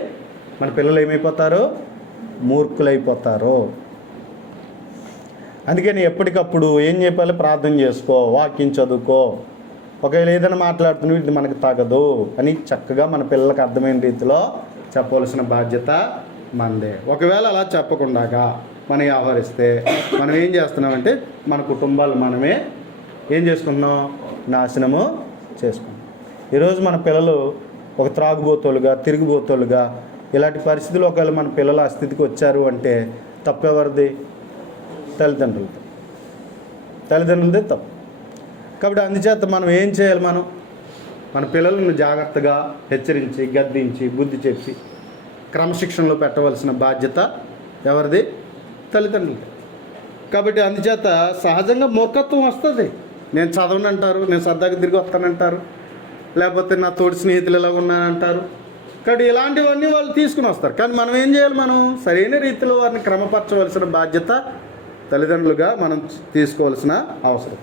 మన పిల్లలు ఏమైపోతారు? మూర్ఖులైపోతారు. అందుకని ఎప్పటికప్పుడు ఏం చెప్పాలి? ప్రార్థన చేసుకో, వాక్యం చదువుకో, ఒకవేళ ఏదైనా మాట్లాడుతున్నా ఇది మనకు తగదు అని చక్కగా మన పిల్లలకు అర్థమైన రీతిలో చెప్పవలసిన బాధ్యత మనదే. ఒకవేళ అలా చెప్పకుండా మనం వ్యవహరిస్తే మనం ఏం చేస్తున్నామంటే మన కుటుంబాలు మనమే ఏం చేసుకుంటున్నాం? నాశనము చేసుకుంటున్నాం. ఈరోజు మన పిల్లలు ఒక త్రాగుబోతోలుగా, తిరిగిబోతోలుగా ఇలాంటి పరిస్థితులు ఒకవేళ మన పిల్లలు ఆ స్థితికి వచ్చారు అంటే తప్పెవరిది? తల్లిదండ్రులదే తప్పు. కాబట్టి అందుచేత మనం ఏం చేయాలి? మన పిల్లలను జాగ్రత్తగా హెచ్చరించి, గద్దించి, బుద్ధి చెప్పి క్రమశిక్షణలో పెట్టవలసిన బాధ్యత ఎవరిది? తల్లిదండ్రులది. కాబట్టి అందుచేత సహజంగా మూర్ఖత్వం వస్తుంది. నేను చదవనంటారు, నేను సరదాగా తిరిగి వస్తానంటారు, లేకపోతే నా తోటి స్నేహితులు ఎలా ఉన్నానంటారు. కాబట్టి ఇలాంటివన్నీ వాళ్ళు తీసుకుని వస్తారు. కానీ మనం ఏం చేయాలి? మనం సరైన రీతిలో వారిని క్రమపరచవలసిన బాధ్యత తల్లిదండ్రులుగా మనం తీసుకోవాల్సిన అవసరం.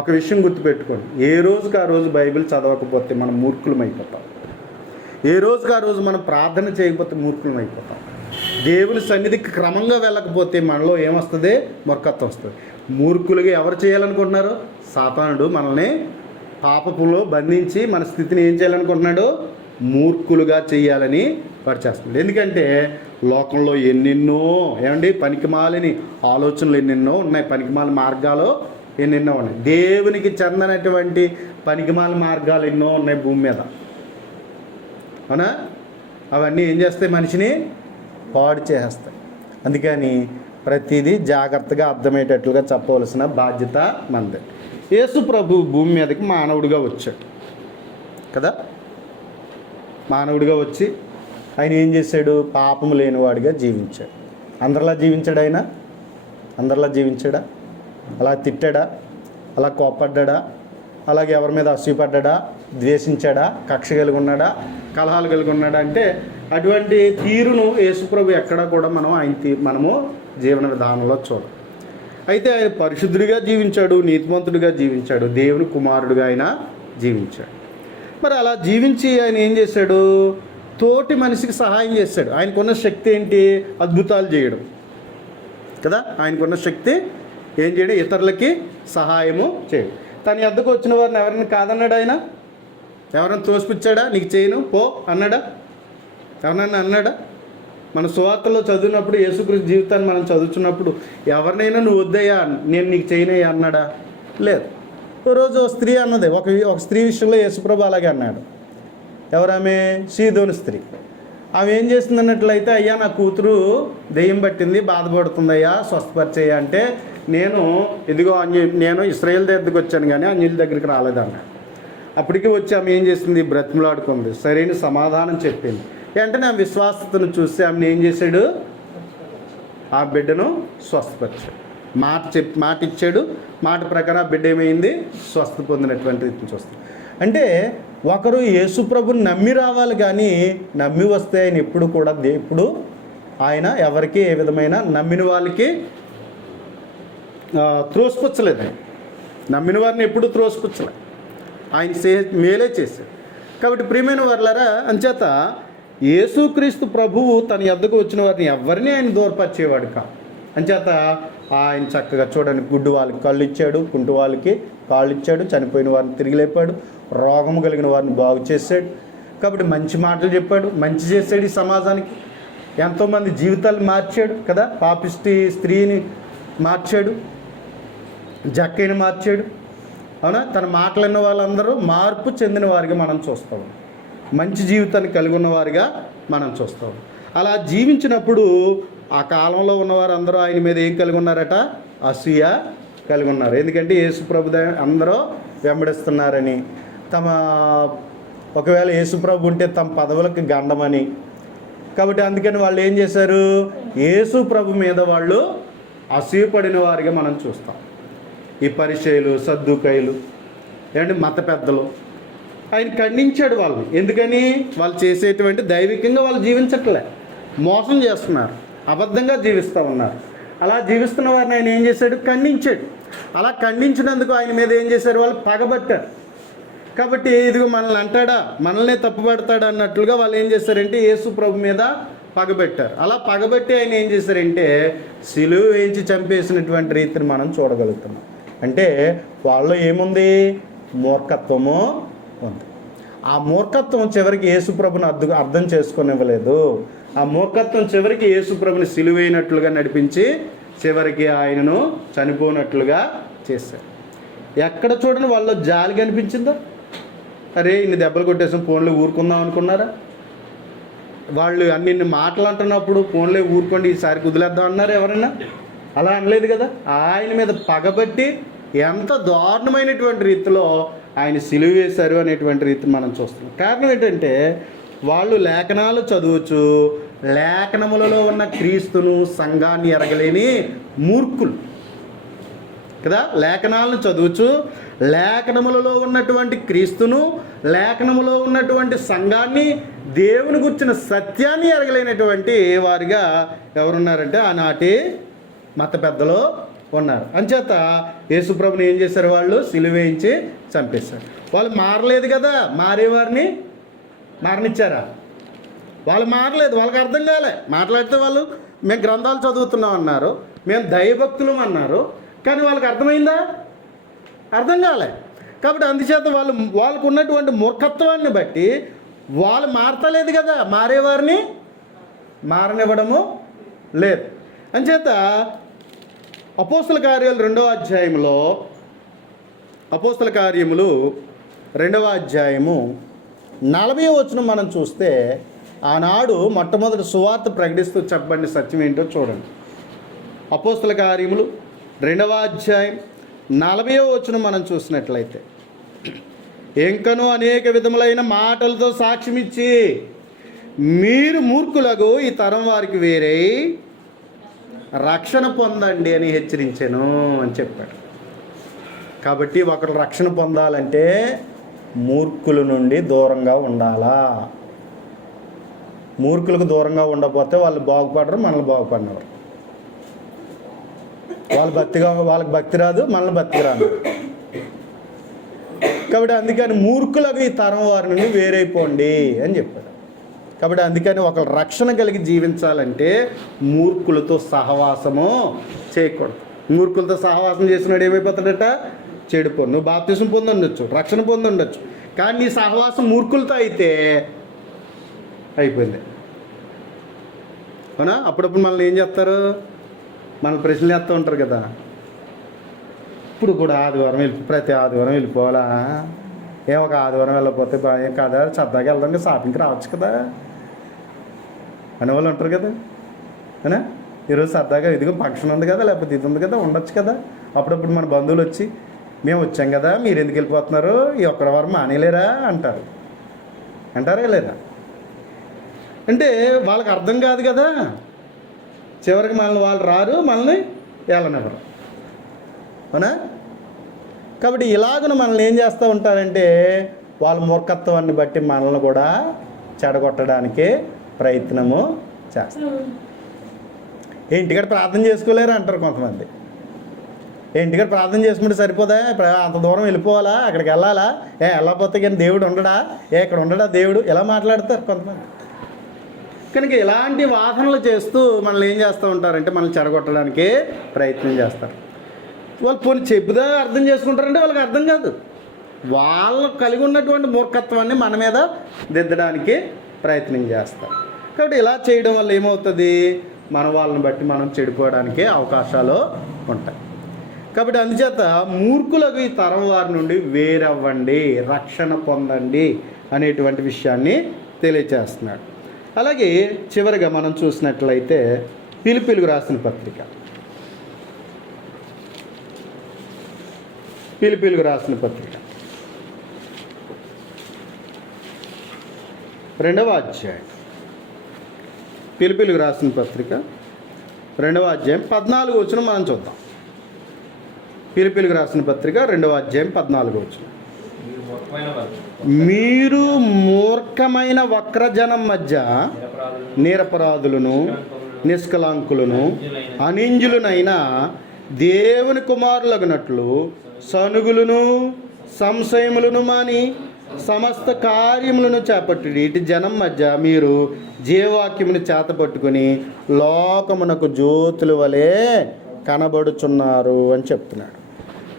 ఒక విషయం గుర్తుపెట్టుకోండి, ఏ రోజుకి ఆ రోజు బైబిల్ చదవకపోతే మనం మూర్ఖులం అయిపోతాం. ఏ రోజుకి ఆ రోజు మనం ప్రార్థన చేయకపోతే మూర్ఖులం అయిపోతాం. దేవుని సన్నిధికి క్రమంగా వెళ్ళకపోతే మనలో ఏమొస్తుంది? మూర్ఖత్వం వస్తుంది. మూర్ఖులుగా ఎవరు చేయాలనుకుంటున్నారు? సాతానుడు మనల్ని పాపపులో బంధించి మన స్థితిని ఏం చేయాలనుకుంటున్నాడు? మూర్ఖులుగా చేయాలని వాడు చేస్తున్నాడు. ఎందుకంటే లోకంలో ఎన్నెన్నో పనికిమాలని ఆలోచనలు ఎన్నెన్నో ఉన్నాయి, పనికిమాల మార్గాలు ఎన్నెన్నో ఉన్నాయి. దేవునికి చెందనటువంటి పనికిమాల మార్గాలు ఎన్నో ఉన్నాయి భూమి మీద, అవునా? అవన్నీ ఏం చేస్తాయి? మనిషిని పాడు చేసేస్తాయి. అందుకని ప్రతిదీ జాగ్రత్తగా అర్థమయ్యేటట్లుగా చెప్పవలసిన బాధ్యత మనదే. యేసు ప్రభు భూమి మీదకి మానవుడిగా వచ్చాడు కదా. మానవుడిగా వచ్చి ఆయన ఏం చేశాడు? పాపము లేనివాడిగా జీవించాడు. అందరిలా జీవించాడు. ఆయన అందరిలా జీవించాడా? అలా తిట్టాడా? అలా కోపడ్డా? అలాగే ఎవరి మీద అసూయపడ్డా? ద్వేషించాడా? కక్ష కలిగి ఉన్నాడా? కలహాలు కలిగి ఉన్నాడా? అంటే అటువంటి తీరును యేసుప్రభు ఎక్కడా కూడా మనము జీవన విధానంలో చూడం. అయితే ఆయన పరిశుద్ధుడిగా జీవించాడు, నీతిమంతుడిగా జీవించాడు, దేవుని కుమారుడిగా ఆయన జీవించాడు. మరి అలా జీవించి ఆయన ఏం చేశాడు? తోటి మనిషికి సహాయం చేశాడు. ఆయనకున్న శక్తి ఏంటి? అద్భుతాలు చేయడం కదా. ఆయనకున్న శక్తి ఏం చేయడం? ఇతరులకి సహాయము చేయడం. తన యొద్దకు వచ్చిన వారిని ఎవరిని కాదన్నాడు ఆయన? ఎవరైనా తోసిపుచ్చాడా? నీకు చేయను పో అన్నాడా? ఎవరన్నా అన్నాడా? మన సువార్తలో చదివినప్పుడు, యేసుక్రీస్తు జీవితాన్ని మనం చదువుతున్నప్పుడు ఎవరినైనా నువ్వు వద్దయ్యా, నేను నీకు చేయనయ్యా అన్నాడా? లేదు. రోజు స్త్రీ అన్నది, ఒక స్త్రీ విషయంలో యేసుప్రభు అలాగే అన్నాడు. ఎవరామె? సీదోను స్త్రీ. ఆమె ఏం చేస్తుంది అన్నట్లయితే, అయ్యా నా కూతురు దెయ్యం పట్టింది, బాధపడుతుందయ్యా, స్వస్థపరిచేయ అంటే, నేను ఇశ్రాయేల్ దగ్గరికి వచ్చాను కానీ అన్యుల దగ్గరికి రాలేదన్నాడు. అప్పటికి వచ్చి ఆమె ఏం చేసింది? బ్రతిమలాడుకుంది, సరైన సమాధానం చెప్పింది. వెంటనే ఆ విశ్వాసతను చూసి ఆమెను ఏం చేశాడు? ఆ బిడ్డను స్వస్థపరిచాడు. మాట ఇచ్చాడు. మాట ప్రకారం ఆ బిడ్డ ఏమైంది? స్వస్థ పొందినటువంటి రీతిని చూస్తాం. అంటే ఒకరు యేసుప్రభుని నమ్మి రావాలి, కానీ నమ్మి వస్తే ఆయన ఎప్పుడు కూడా ఇప్పుడు ఆయన ఎవరికి ఏ విధమైన నమ్మిన వాళ్ళకి త్రోసిపుచ్చలేదు. ఆయన నమ్మిన వారిని ఎప్పుడు త్రోసిపుచ్చలేదు. ఆయన మేలే చేశాడు. కాబట్టి ప్రియమైన వారులారా, అంచేత యేసుక్రీస్తు ప్రభువు తన యొద్దకు వచ్చిన వారిని ఎవరిని ఆయన దూరపరిచేవాడు కాదు. అంచేత ఆయన చక్కగా చూడండి, గుడ్డు వాళ్ళకి కళ్ళు ఇచ్చాడు, కుంటు వాళ్ళకి కాళ్ళు ఇచ్చాడు, చనిపోయిన వారిని తిరిగి లేపాడు, రోగము కలిగిన వారిని బాగు చేశాడు. కాబట్టి మంచి మాటలు చెప్పాడు, మంచి చేశాడు. ఈ సమాజానికి ఎంతోమంది జీవితాలు మార్చాడు కదా. పాపిష్టి స్త్రీని మార్చాడు, జక్కైని మార్చాడు, అవునా? తన మాటలన్న వాళ్ళందరూ మార్పు చెందిన వారిగా మనం చూస్తాం. మంచి జీవితాన్ని కలిగి ఉన్నవారిగా మనం చూస్తాం. అలా జీవించినప్పుడు ఆ కాలంలో ఉన్నవారు అందరూ ఆయన మీద ఏం కలిగి ఉన్నారట? అసూయ కలిగి ఉన్నారు. ఎందుకంటే యేసుప్రభు అందరూ వెంబడిస్తున్నారని, ఒకవేళ యేసుప్రభు ఉంటే తమ పదవులకు గండమని. కాబట్టి అందుకని వాళ్ళు ఏం చేశారు? యేసుప్రభు మీద వాళ్ళు అసూయపడిన వారిగా మనం చూస్తాం. ఈ పరిచయులు, సద్దూకయ్యులు, మత పెద్దలు ఆయన ఖండించాడు వాళ్ళని. ఎందుకని? వాళ్ళు చేసేటువంటి దైవికంగా వాళ్ళు జీవించట్లే, మోసం చేస్తున్నారు, అబద్ధంగా జీవిస్తూ ఉన్నారు. అలా జీవిస్తున్న వారిని ఆయన ఏం చేశాడు? ఖండించాడు. అలా ఖండించినందుకు ఆయన మీద ఏం చేశారు? వాళ్ళు పగబట్టారు. కాబట్టి ఇదిగో మనల్ని అంటాడా, మనల్నే తప్పుపడతాడా అన్నట్లుగా వాళ్ళు ఏం చేశారంటే యేసు ప్రభు మీద పగబెట్టారు. అలా పగబెట్టి ఆయన ఏం చేశారంటే సిలువ వేయించి చంపేసినటువంటి రీతిని మనం చూడగలుగుతున్నాం. అంటే వాళ్ళలో ఏముంది? మూర్ఖత్వము ఉంది. ఆ మూర్ఖత్వం చివరికి యేసుప్రభుని అర్థం చేసుకొనివ్వలేదు. ఆ మూర్ఖత్వం చివరికి యేసుప్రభుని సిలువైనట్లుగా నడిపించి చివరికి ఆయనను చనిపోనట్లుగా చేశారు. ఎక్కడ చూడండి వాళ్ళలో జాలి కనిపించిందా? అరే ఇన్ని దెబ్బలు కొట్టేసాం, ఫోన్లో ఊరుకుందాం అనుకున్నారా? వాళ్ళు అన్ని మాటలు అంటున్నప్పుడు ఫోన్లో ఊరుకోండి, ఈసారి కుదిలేద్దాం అన్నారు ఎవరన్నా? అలా అనలేదు కదా. ఆయన మీద పగబట్టి ఎంత దారుణమైనటువంటి రీతిలో ఆయన సిలువ వేశారు అనేటువంటి రీతిని మనం చూస్తున్నాం. కారణం ఏంటంటే వాళ్ళు లేఖనాలు చదువుచు లేఖనములలో ఉన్న క్రీస్తును సంఘాన్ని ఎరగలేని మూర్ఖులు కదా. లేఖనాలను చదువుచు లేఖనములలో ఉన్నటువంటి క్రీస్తును, లేఖనములో ఉన్నటువంటి సంఘాన్ని, దేవుని గురించిన సత్యాన్ని ఎరగలేనటువంటి వారిగా ఎవరున్నారంటే ఆనాటి మత పెద్దలు ఉన్నారు. అంచేత యేసుప్రభుని ఏం చేశారు? వాళ్ళు సిలువ వేయించి చంపేశారు. వాళ్ళు మారలేదు కదా. మారేవారిని మారనిచ్చారా? వాళ్ళు మారలేదు. వాళ్ళకి అర్థం కాలే. మాట్లాడితే వాళ్ళు మేము గ్రంథాలు చదువుతున్నాం అన్నారు, మేము దైవభక్తులం అన్నారు, కానీ వాళ్ళకి అర్థమైందా? అర్థం కాలే. కాబట్టి అందుచేత వాళ్ళకు ఉన్నటువంటి మూర్ఖత్వాన్ని బట్టి వాళ్ళు మారతలేదు కదా, మారేవారిని మారనివ్వడము లేదు. అంచేత అపోస్తల కార్యాలు 2వ అధ్యాయంలో, అపోస్తల కార్యములు 2వ అధ్యాయము 40వ వచనం మనం చూస్తే ఆనాడు మొట్టమొదటి సువార్త ప్రకటిస్తూ చెప్పబడిన సత్యం ఏంటో చూడండి. అపోస్తల కార్యములు 2వ అధ్యాయం 40వ వచనం మనం చూసినట్లయితే, ఇంకను అనేక విధములైన మాటలతో సాక్ష్యమిచ్చి మీరు మూర్ఖులకు ఈ తరం వారికి వేరే రక్షణ పొందండి అని హెచ్చరించాను అని చెప్పాడు. కాబట్టి ఒకరు రక్షణ పొందాలంటే మూర్ఖుల నుండి దూరంగా ఉండాలా. మూర్ఖులకు దూరంగా ఉండకపోతే వాళ్ళు బాగుపడరు, మనల్ని బాగుపడినవారు. వాళ్ళకి భక్తి రాదు, మనల్ని భక్తి రాదు. కాబట్టి అందుకని మూర్ఖులకు ఈ తరం వారి నుండి వేరైపోండి అని చెప్పాడు. కాబట్టి అందుకని ఒక రక్షణ కలిగి జీవించాలంటే మూర్ఖులతో సహవాసము చేయకూడదు. మూర్ఖులతో సహవాసం చేసినాడు ఏమైపోతాడట? చెడిపోను. నువ్వు బాప్తిసం పొందుండొచ్చు, రక్షణ పొందుండొచ్చు, కానీ నీ సహవాసం మూర్ఖులతో అయితే అయిపోయింది. అవునా? అప్పుడప్పుడు మనల్ని ఏం చేస్తారు? మనల్ని ప్రశ్నలు వేస్తూ ఉంటారు కదా. ఇప్పుడు కూడా ప్రతి ఆదివారం వెళ్ళిపోవాలా? ఒక ఆదివారం వెళ్ళకపోతే భయం కదా, సరదాగా వెళ్దాం, షాపింగ్కి రావచ్చు కదా అనేవాళ్ళు ఉంటారు కదా. అవునా? ఈరోజు సరదాగా ఇదిగో ఫంక్షన్ ఉంది కదా, లేకపోతే ఇది ఉంది కదా, ఉండొచ్చు కదా. అప్పుడప్పుడు మన బంధువులు వచ్చి మేము వచ్చాం కదా, మీరు ఎందుకు వెళ్ళిపోతున్నారు, ఈ ఒక్కరి వారం మానేలేరా అంటారా లేదా? అంటే వాళ్ళకి అర్థం కాదు కదా. చివరికి మనల్ని వాళ్ళు రారు, మనల్ని వెళ్ళనివ్వరు. అవునా? కాబట్టి ఇలాగను మనల్ని ఏం చేస్తూ ఉంటారంటే వాళ్ళ మూర్ఖత్వాన్ని బట్టి మనల్ని కూడా చెడగొట్టడానికి ప్రయత్నము చేస్తారు. ఇంటికాడ ప్రార్థన చేసుకోలేరు అంటారు కొంతమంది. ఇంటికాడ ప్రార్థన చేసుకుంటే సరిపోదా, అంత దూరం వెళ్ళిపోవాలా, అక్కడికి వెళ్ళాలా, వెళ్ళకపోతే కానీ దేవుడు ఉండడా, ఇక్కడ ఉండడా దేవుడు, ఇలా మాట్లాడతారు కొంతమంది. కనుక ఇలాంటి వాదనలు చేస్తూ మనల్ని ఏం చేస్తూ ఉంటారంటే మనల్ని చెడగొట్టడానికి ప్రయత్నం చేస్తారు. వాళ్ళు పోనీ చెప్పుదా అర్థం చేసుకుంటారంటే వాళ్ళకి అర్థం కాదు. వాళ్ళు కలిగి ఉన్నటువంటి మూర్ఖత్వాన్ని మన మీద దిద్దడానికి ప్రయత్నం చేస్తారు. కాబట్టి ఇలా చేయడం వల్ల ఏమవుతుంది? మన వాళ్ళని బట్టి మనం చెడిపోవడానికి అవకాశాలు ఉంటాయి. కాబట్టి అందుచేత మూర్ఖులకు ఈ తరం వారి నుండి వేరవ్వండి, రక్షణ పొందండి అనేటువంటి విషయాన్ని తెలియచేస్తున్నాడు. అలాగే చివరిగా మనం చూసినట్లయితే ఫిలిప్పీయులకు రాసిన పత్రిక, ఫిలిప్పీయులకు రాసిన పత్రిక 2వ అధ్యాయం, ఫిలిప్పీయులకు రాసిన పత్రిక 2వ అధ్యాయం 14వ వచనం మనం చూద్దాం. ఫిలిప్పీయులకు రాసిన పత్రిక 2వ అధ్యాయం 14వ వచనం, మీరు మూర్ఖమైన వక్రజనం మధ్య నిరపరాధులను, నిష్కలాంకులను, అనింజులనైన దేవుని కుమారులగునట్లు సనుగులను, సంశయములను మాని సమస్త కార్యములను చేపట్టుడి. ఇటు జనం మధ్య మీరు జీవవాక్యమును చేతపట్టుకుని లోకమునకు జ్యోతుల వలె కనబడుచున్నారు అని చెప్తున్నాడు.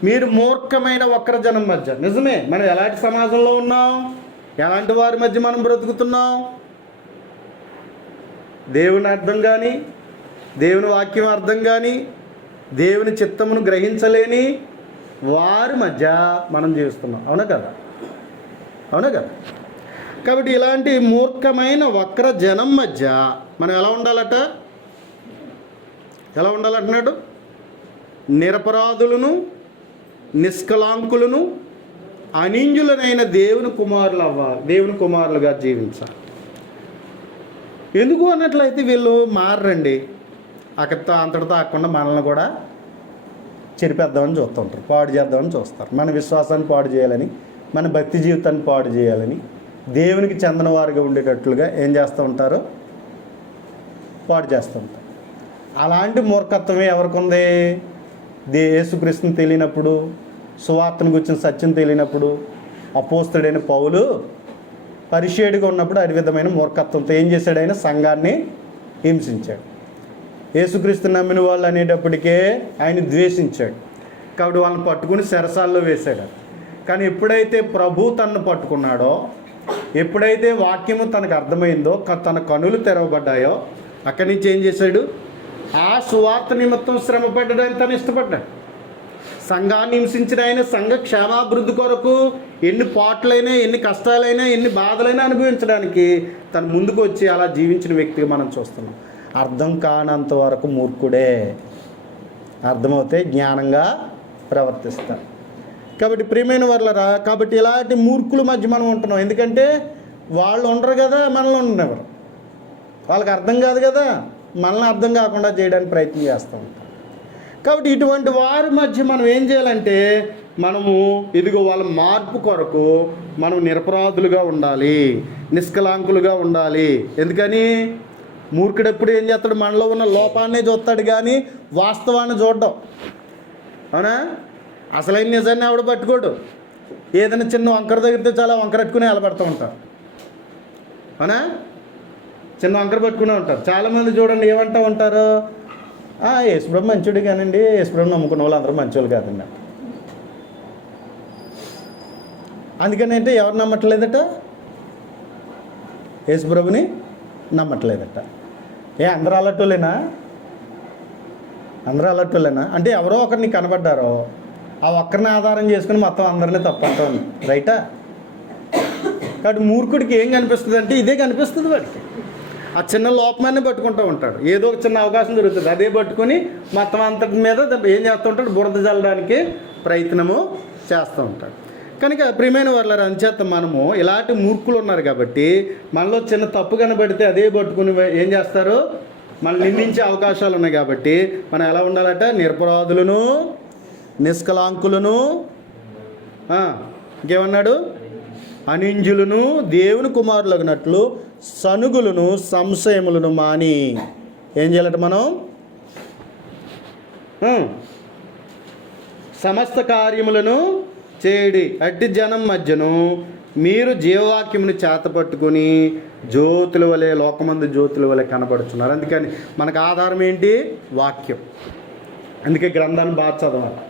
మీరు మూర్ఖమైన వక్ర జనం మధ్య. నిజమే, మనం ఎలాంటి సమాజంలో ఉన్నాం, ఎలాంటి వారి మధ్య మనం బ్రతుకుతున్నాం? దేవుని అర్థం కానీ, దేవుని వాక్యం అర్థం కానీ, దేవుని చిత్తమును గ్రహించలేని వారి మధ్య మనం జీవిస్తున్నాం. అవునా కదా? అవునా కదా? కాబట్టి ఇలాంటి మూర్ఖమైన వక్ర జనం మధ్య మనం ఎలా ఉండాలట? ఎలా ఉండాలంటున్నాడు? నిరపరాధులను, నిష్కలాంకులను, అనింజులనైన దేవుని కుమారులు అవ్వాలి, దేవుని కుమారులుగా జీవించాలి. ఎందుకు అన్నట్లయితే వీళ్ళు మారండి, అక్కడితో అంతటితో ఆకుండా మనల్ని కూడా చెరిపేద్దామని చూస్తుంటారు, పాడు చేద్దామని చూస్తారు. మన విశ్వాసాన్ని పాడు చేయాలని, మన భక్తి జీవితాన్ని పాడు చేయాలని, దేవునికి చెందిన వారుగా ఉండేటట్లుగా ఏం చేస్తూ ఉంటారు? పాడు చేస్తూ ఉంటారు. అలాంటి మూర్ఖత్వమే ఎవరికి ఉంది? యేసుక్రీస్తుని తెలియనప్పుడు, సువార్తను గురించిన సత్యం తెలియనప్పుడు, అపోస్తలుడైన పౌలు పరిచయుడిగా ఉన్నప్పుడు అదే విధమైన మూర్ఖత్వంతో ఏం చేశాడు? ఆయన సంఘాన్ని హింసించాడు. యేసుక్రీస్తు నమ్మిన వాళ్ళు అనేటప్పటికే ఆయన ద్వేషించాడు. కాబట్టి వాళ్ళని పట్టుకుని చెరసాల్లో వేశాడు. కానీ ఎప్పుడైతే ప్రభు తనను పట్టుకున్నాడో, ఎప్పుడైతే వాక్యము తనకు అర్థమైందో, తన కనులు తెరవబడ్డాయో, అక్కడి నుంచి ఏం చేశాడు? ఆ సువార్త నిమిత్తం శ్రమ పడ్డడానికి తను ఇష్టపడ్డాడు. సంఘాన్ని హింసించిన ఆయన సంఘ క్షేమాభివృద్ధి కొరకు ఎన్ని పాటలైనా, ఎన్ని కష్టాలైనా, ఎన్ని బాధలైనా అనుభవించడానికి తను ముందుకు వచ్చి అలా జీవించిన వ్యక్తిగా మనం చూస్తున్నాం. అర్థం కానంత వరకు మూర్ఖుడే, అర్థమవుతే జ్ఞానంగా ప్రవర్తిస్తారు. కాబట్టి ప్రియమైన వాళ్ళరా, కాబట్టి ఇలాంటి మూర్ఖుల మధ్య మనం ఉంటున్నాం. ఎందుకంటే వాళ్ళు ఉండరు కదా, మనలో ఉండేవారు, వాళ్ళకి అర్థం కాదు కదా, మనల్ని అర్థం కాకుండా చేయడానికి ప్రయత్నం చేస్తూ ఉంటాం. కాబట్టి ఇటువంటి వారి మధ్య మనం ఏం చేయాలంటే, మనము ఇదిగో వాళ్ళ మార్పు కొరకు మనం నిరపరాధులుగా ఉండాలి, నిష్కలాంకులుగా ఉండాలి. ఎందుకని? మూర్ఖుడు ఎప్పుడు ఏం చేస్తాడు? మనలో ఉన్న లోపాన్నే చూస్తాడు కానీ వాస్తవాన్ని చూడడం. అవునా? అసలైన నిజాన్ని ఆవిడ పట్టుకోడు. ఏదైనా చిన్న వంకర తగిలితే చాలా వంకర పట్టుకుని నిలబడుతూ ఉంటారు. అవునా? చిన్న వంకర పట్టుకునే ఉంటారు. చాలామంది చూడండి ఏమంటూ ఉంటారు? యేసుప్రభు మంచోడు కానండి, యేసుప్రభు నమ్ముకున్న వాళ్ళు అందరూ మంచోళ్ళు కాదండి. అందుకని అంటే ఎవరు నమ్మట్లేదట? యేసుప్రభుని నమ్మట్లేదట. అందరూ అలాంటోళ్ళేనా? అందరూ అలాంటోళ్ళేనా? అంటే ఎవరో ఒకరిని కనబడ్డారో ఆ ఒక్కరిని ఆధారం చేసుకుని మొత్తం అందరినీ తప్పంటూ ఉంది. రైటా? కాబట్టి మూర్ఖుడికి ఏం కనిపిస్తుంది అంటే ఇదే కనిపిస్తుంది. వాడికి ఆ చిన్న లోపమాన్ని పట్టుకుంటూ ఉంటాడు. ఏదో ఒక చిన్న అవకాశం దొరుకుతుంది, అదే పట్టుకొని మొత్తం అంతటి మీద ఏం చేస్తూ ఉంటాడు? బురద జల్లడానికి ప్రయత్నము చేస్తూ ఉంటాడు. కనుక ప్రియమైన వాళ్ళ అంచేత మనము ఇలాంటి మూర్ఖులు ఉన్నారు కాబట్టి మనలో చిన్న తప్పు కనబడితే అదే పట్టుకుని ఏం చేస్తారు? మనల్ని నిందించే అవకాశాలు ఉన్నాయి. కాబట్టి మనం ఎలా ఉండాలంటే నిరపరాధులను, నిష్కలాంకులను, ఇంకేమన్నాడు? అనింజులను, దేవుని కుమారులగినట్లు సనుగులను, సంశయములను మాని ఏం చేయాలట? మనం సమస్త కార్యములను చేయడి. అట్టి జనం మధ్యను మీరు జీవవాక్యమును చేతపట్టుకుని జ్యోతుల వలె, లోకమందు జ్యోతుల వలె కనబడుతున్నారు. అందుకని మనకు ఆధారం ఏంటి? వాక్యం. అందుకే గ్రంథాన్ని బాగా చదవాలి.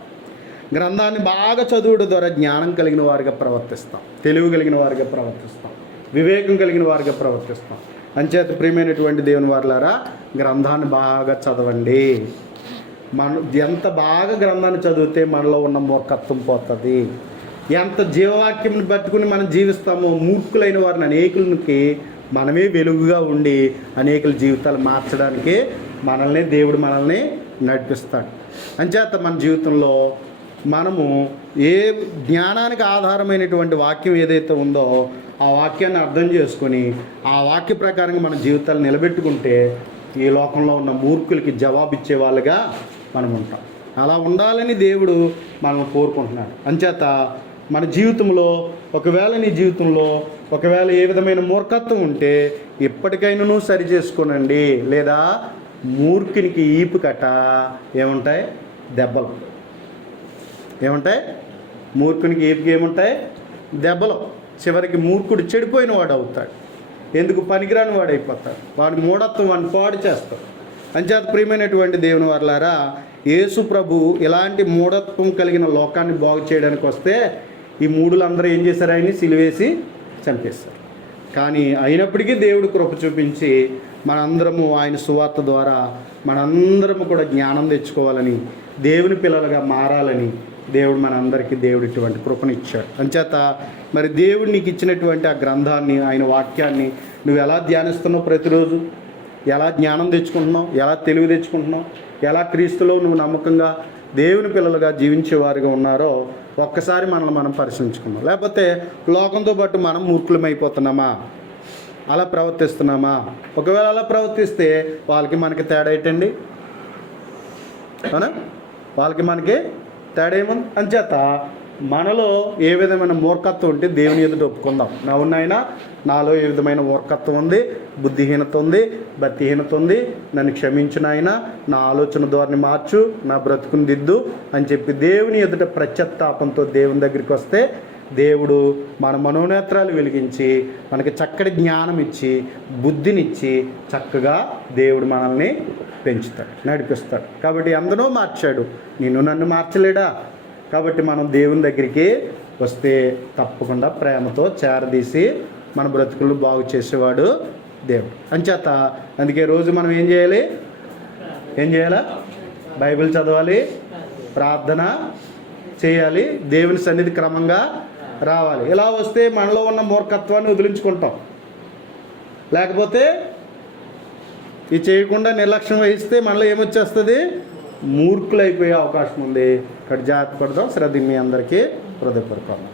గ్రంథాన్ని బాగా చదువుడు ద్వారా జ్ఞానం కలిగిన వారిగా ప్రవర్తిస్తాం, తెలివి కలిగిన వారిగా ప్రవర్తిస్తాం, వివేకం కలిగిన వారిగా ప్రవర్తిస్తాం. అంచేత ప్రియమైనటువంటి దేవుని వారలారా, గ్రంథాన్ని బాగా చదవండి. ఎంత బాగా గ్రంథాన్ని చదివితే మనలో ఉన్న మూర్ఖత్వం పోతుంది. ఎంత జీవవాక్యంని పట్టుకుని మనం జీవిస్తామో మూర్ఖులైన వారిని అనేకులకి మనమే వెలుగుగా ఉండి అనేకుల జీవితాలు మార్చడానికి దేవుడు మనల్ని నడిపిస్తాడు. అంచేత మన జీవితంలో మనము ఏ జ్ఞానానికి ఆధారమైనటువంటి వాక్యం ఏదైతే ఉందో ఆ వాక్యాన్ని అర్థం చేసుకొని ఆ వాక్య ప్రకారంగా మన జీవితాలు నిలబెట్టుకుంటే ఈ లోకంలో ఉన్న మూర్ఖులకి జవాబిచ్చే వాళ్ళుగా మనం ఉంటాం. అలా ఉండాలని దేవుడు మనం కోరుకుంటున్నాడు. అంచేత మన జీవితంలో ఒకవేళ నీ జీవితంలో ఒకవేళ ఏ విధమైన మూర్ఖత్వం ఉంటే ఎప్పటికైనా సరి చేసుకోనండి. లేదా మూర్ఖునికి ఈపు కట్ట ఏముంటాయి? దెబ్బలు. ఏముంటాయి? మూర్ఖునికి ఈపుకి ఏముంటాయి? దెబ్బలు. చివరికి మూర్ఖుడు చెడిపోయిన వాడు అవుతాడు. ఎందుకు? పనికిరాని వాడు అయిపోతాడు. వాడి మూఢత్వం వాడిని పాడు చేస్తాడు. అంచేత ప్రియమైనటువంటి దేవుని వారలారా, యేసు ప్రభు ఇలాంటి మూఢత్వం కలిగిన లోకాన్ని బాగు చేయడానికి వస్తే ఈ మూఢులందరూ ఏం చేశారు? ఆయన్ని సిలువేసి చంపేశారు. కానీ అయినప్పటికీ దేవుడు కృప చూపించి మనందరము ఆయన సువార్త ద్వారా మనందరము కూడా జ్ఞానం తెచ్చుకోవాలని, దేవుని పిల్లలుగా మారాలని దేవుడు మనందరికీ దేవుడు ఇటువంటి కృపనిచ్చాడు. అంచేత మరి దేవుడు నీకు ఇచ్చినటువంటి ఆ గ్రంథాన్ని, ఆయన వాక్యాన్ని నువ్వు ఎలా ధ్యానిస్తున్నావు? ప్రతిరోజు ఎలా జ్ఞానం తెచ్చుకుంటున్నావు? ఎలా తెలివి తెచ్చుకుంటున్నావు? ఎలా క్రీస్తులో నువ్వు నమ్మకంగా దేవుని పిల్లలుగా జీవించేవారుగా ఉన్నారో ఒక్కసారి మనల్ని మనం పరిశీలించుకున్నాం. లేకపోతే లోకంతో పాటు మనం మూర్ఖులమైపోతున్నామా? అలా ప్రవర్తిస్తున్నామా? ఒకవేళ అలా ప్రవర్తిస్తే వాళ్ళకి మనకి తేడా ఏంటండి? అవునా? వాళ్ళకి మనకి తేడా ఏముంది? అంచేత మనలో ఏ విధమైన మూర్ఖత్వం ఉంటే దేవుని ఎదుట ఒప్పుకుందాం. నాయనా, నాలో ఏ విధమైన మూర్ఖత్వం ఉంది, బుద్ధిహీనత ఉంది, భక్తిహీనత ఉంది, నన్ను క్షమించు నాయనా, నా ఆలోచన ధోరణి మార్చు, నా బ్రతుకుని దిద్దు అని చెప్పి దేవుని ఎదుట ప్రత్యత్తాపంతో దేవుని దగ్గరికి వస్తే దేవుడు మన మనోనేత్రాలు వెలిగించి మనకి చక్కటి జ్ఞానం ఇచ్చి బుద్ధినిచ్చి చక్కగా దేవుడు మనల్ని పెంచుతాడు, నడిపిస్తాడు. కాబట్టి అందరూ మార్చాడు, నన్ను మార్చలేడా? కాబట్టి మనం దేవుని దగ్గరికి వస్తే తప్పకుండా ప్రేమతో చేరదీసి మన బ్రతుకులు బాగు చేసేవాడు దేవుడు. అంచేత అందుకే రోజు మనం ఏం చేయాలా? బైబిల్ చదవాలి, ప్రార్థన చేయాలి, దేవుని సన్నిధి క్రమంగా రావాలి. ఇలా వస్తే మనలో ఉన్న మూర్ఖత్వాన్ని వదిలించుకుంటాం. లేకపోతే ఇది చేయకుండా నిర్లక్ష్యం వహిస్తే మనలో ఏమొచ్చేస్తుంది? మూర్ఖులైపోయే అవకాశం ఉంది. ఇక్కడ జాగ్రత్త పడదాం. శ్రద్ధ మీ అందరికీ హృదయపూర్వకంగా.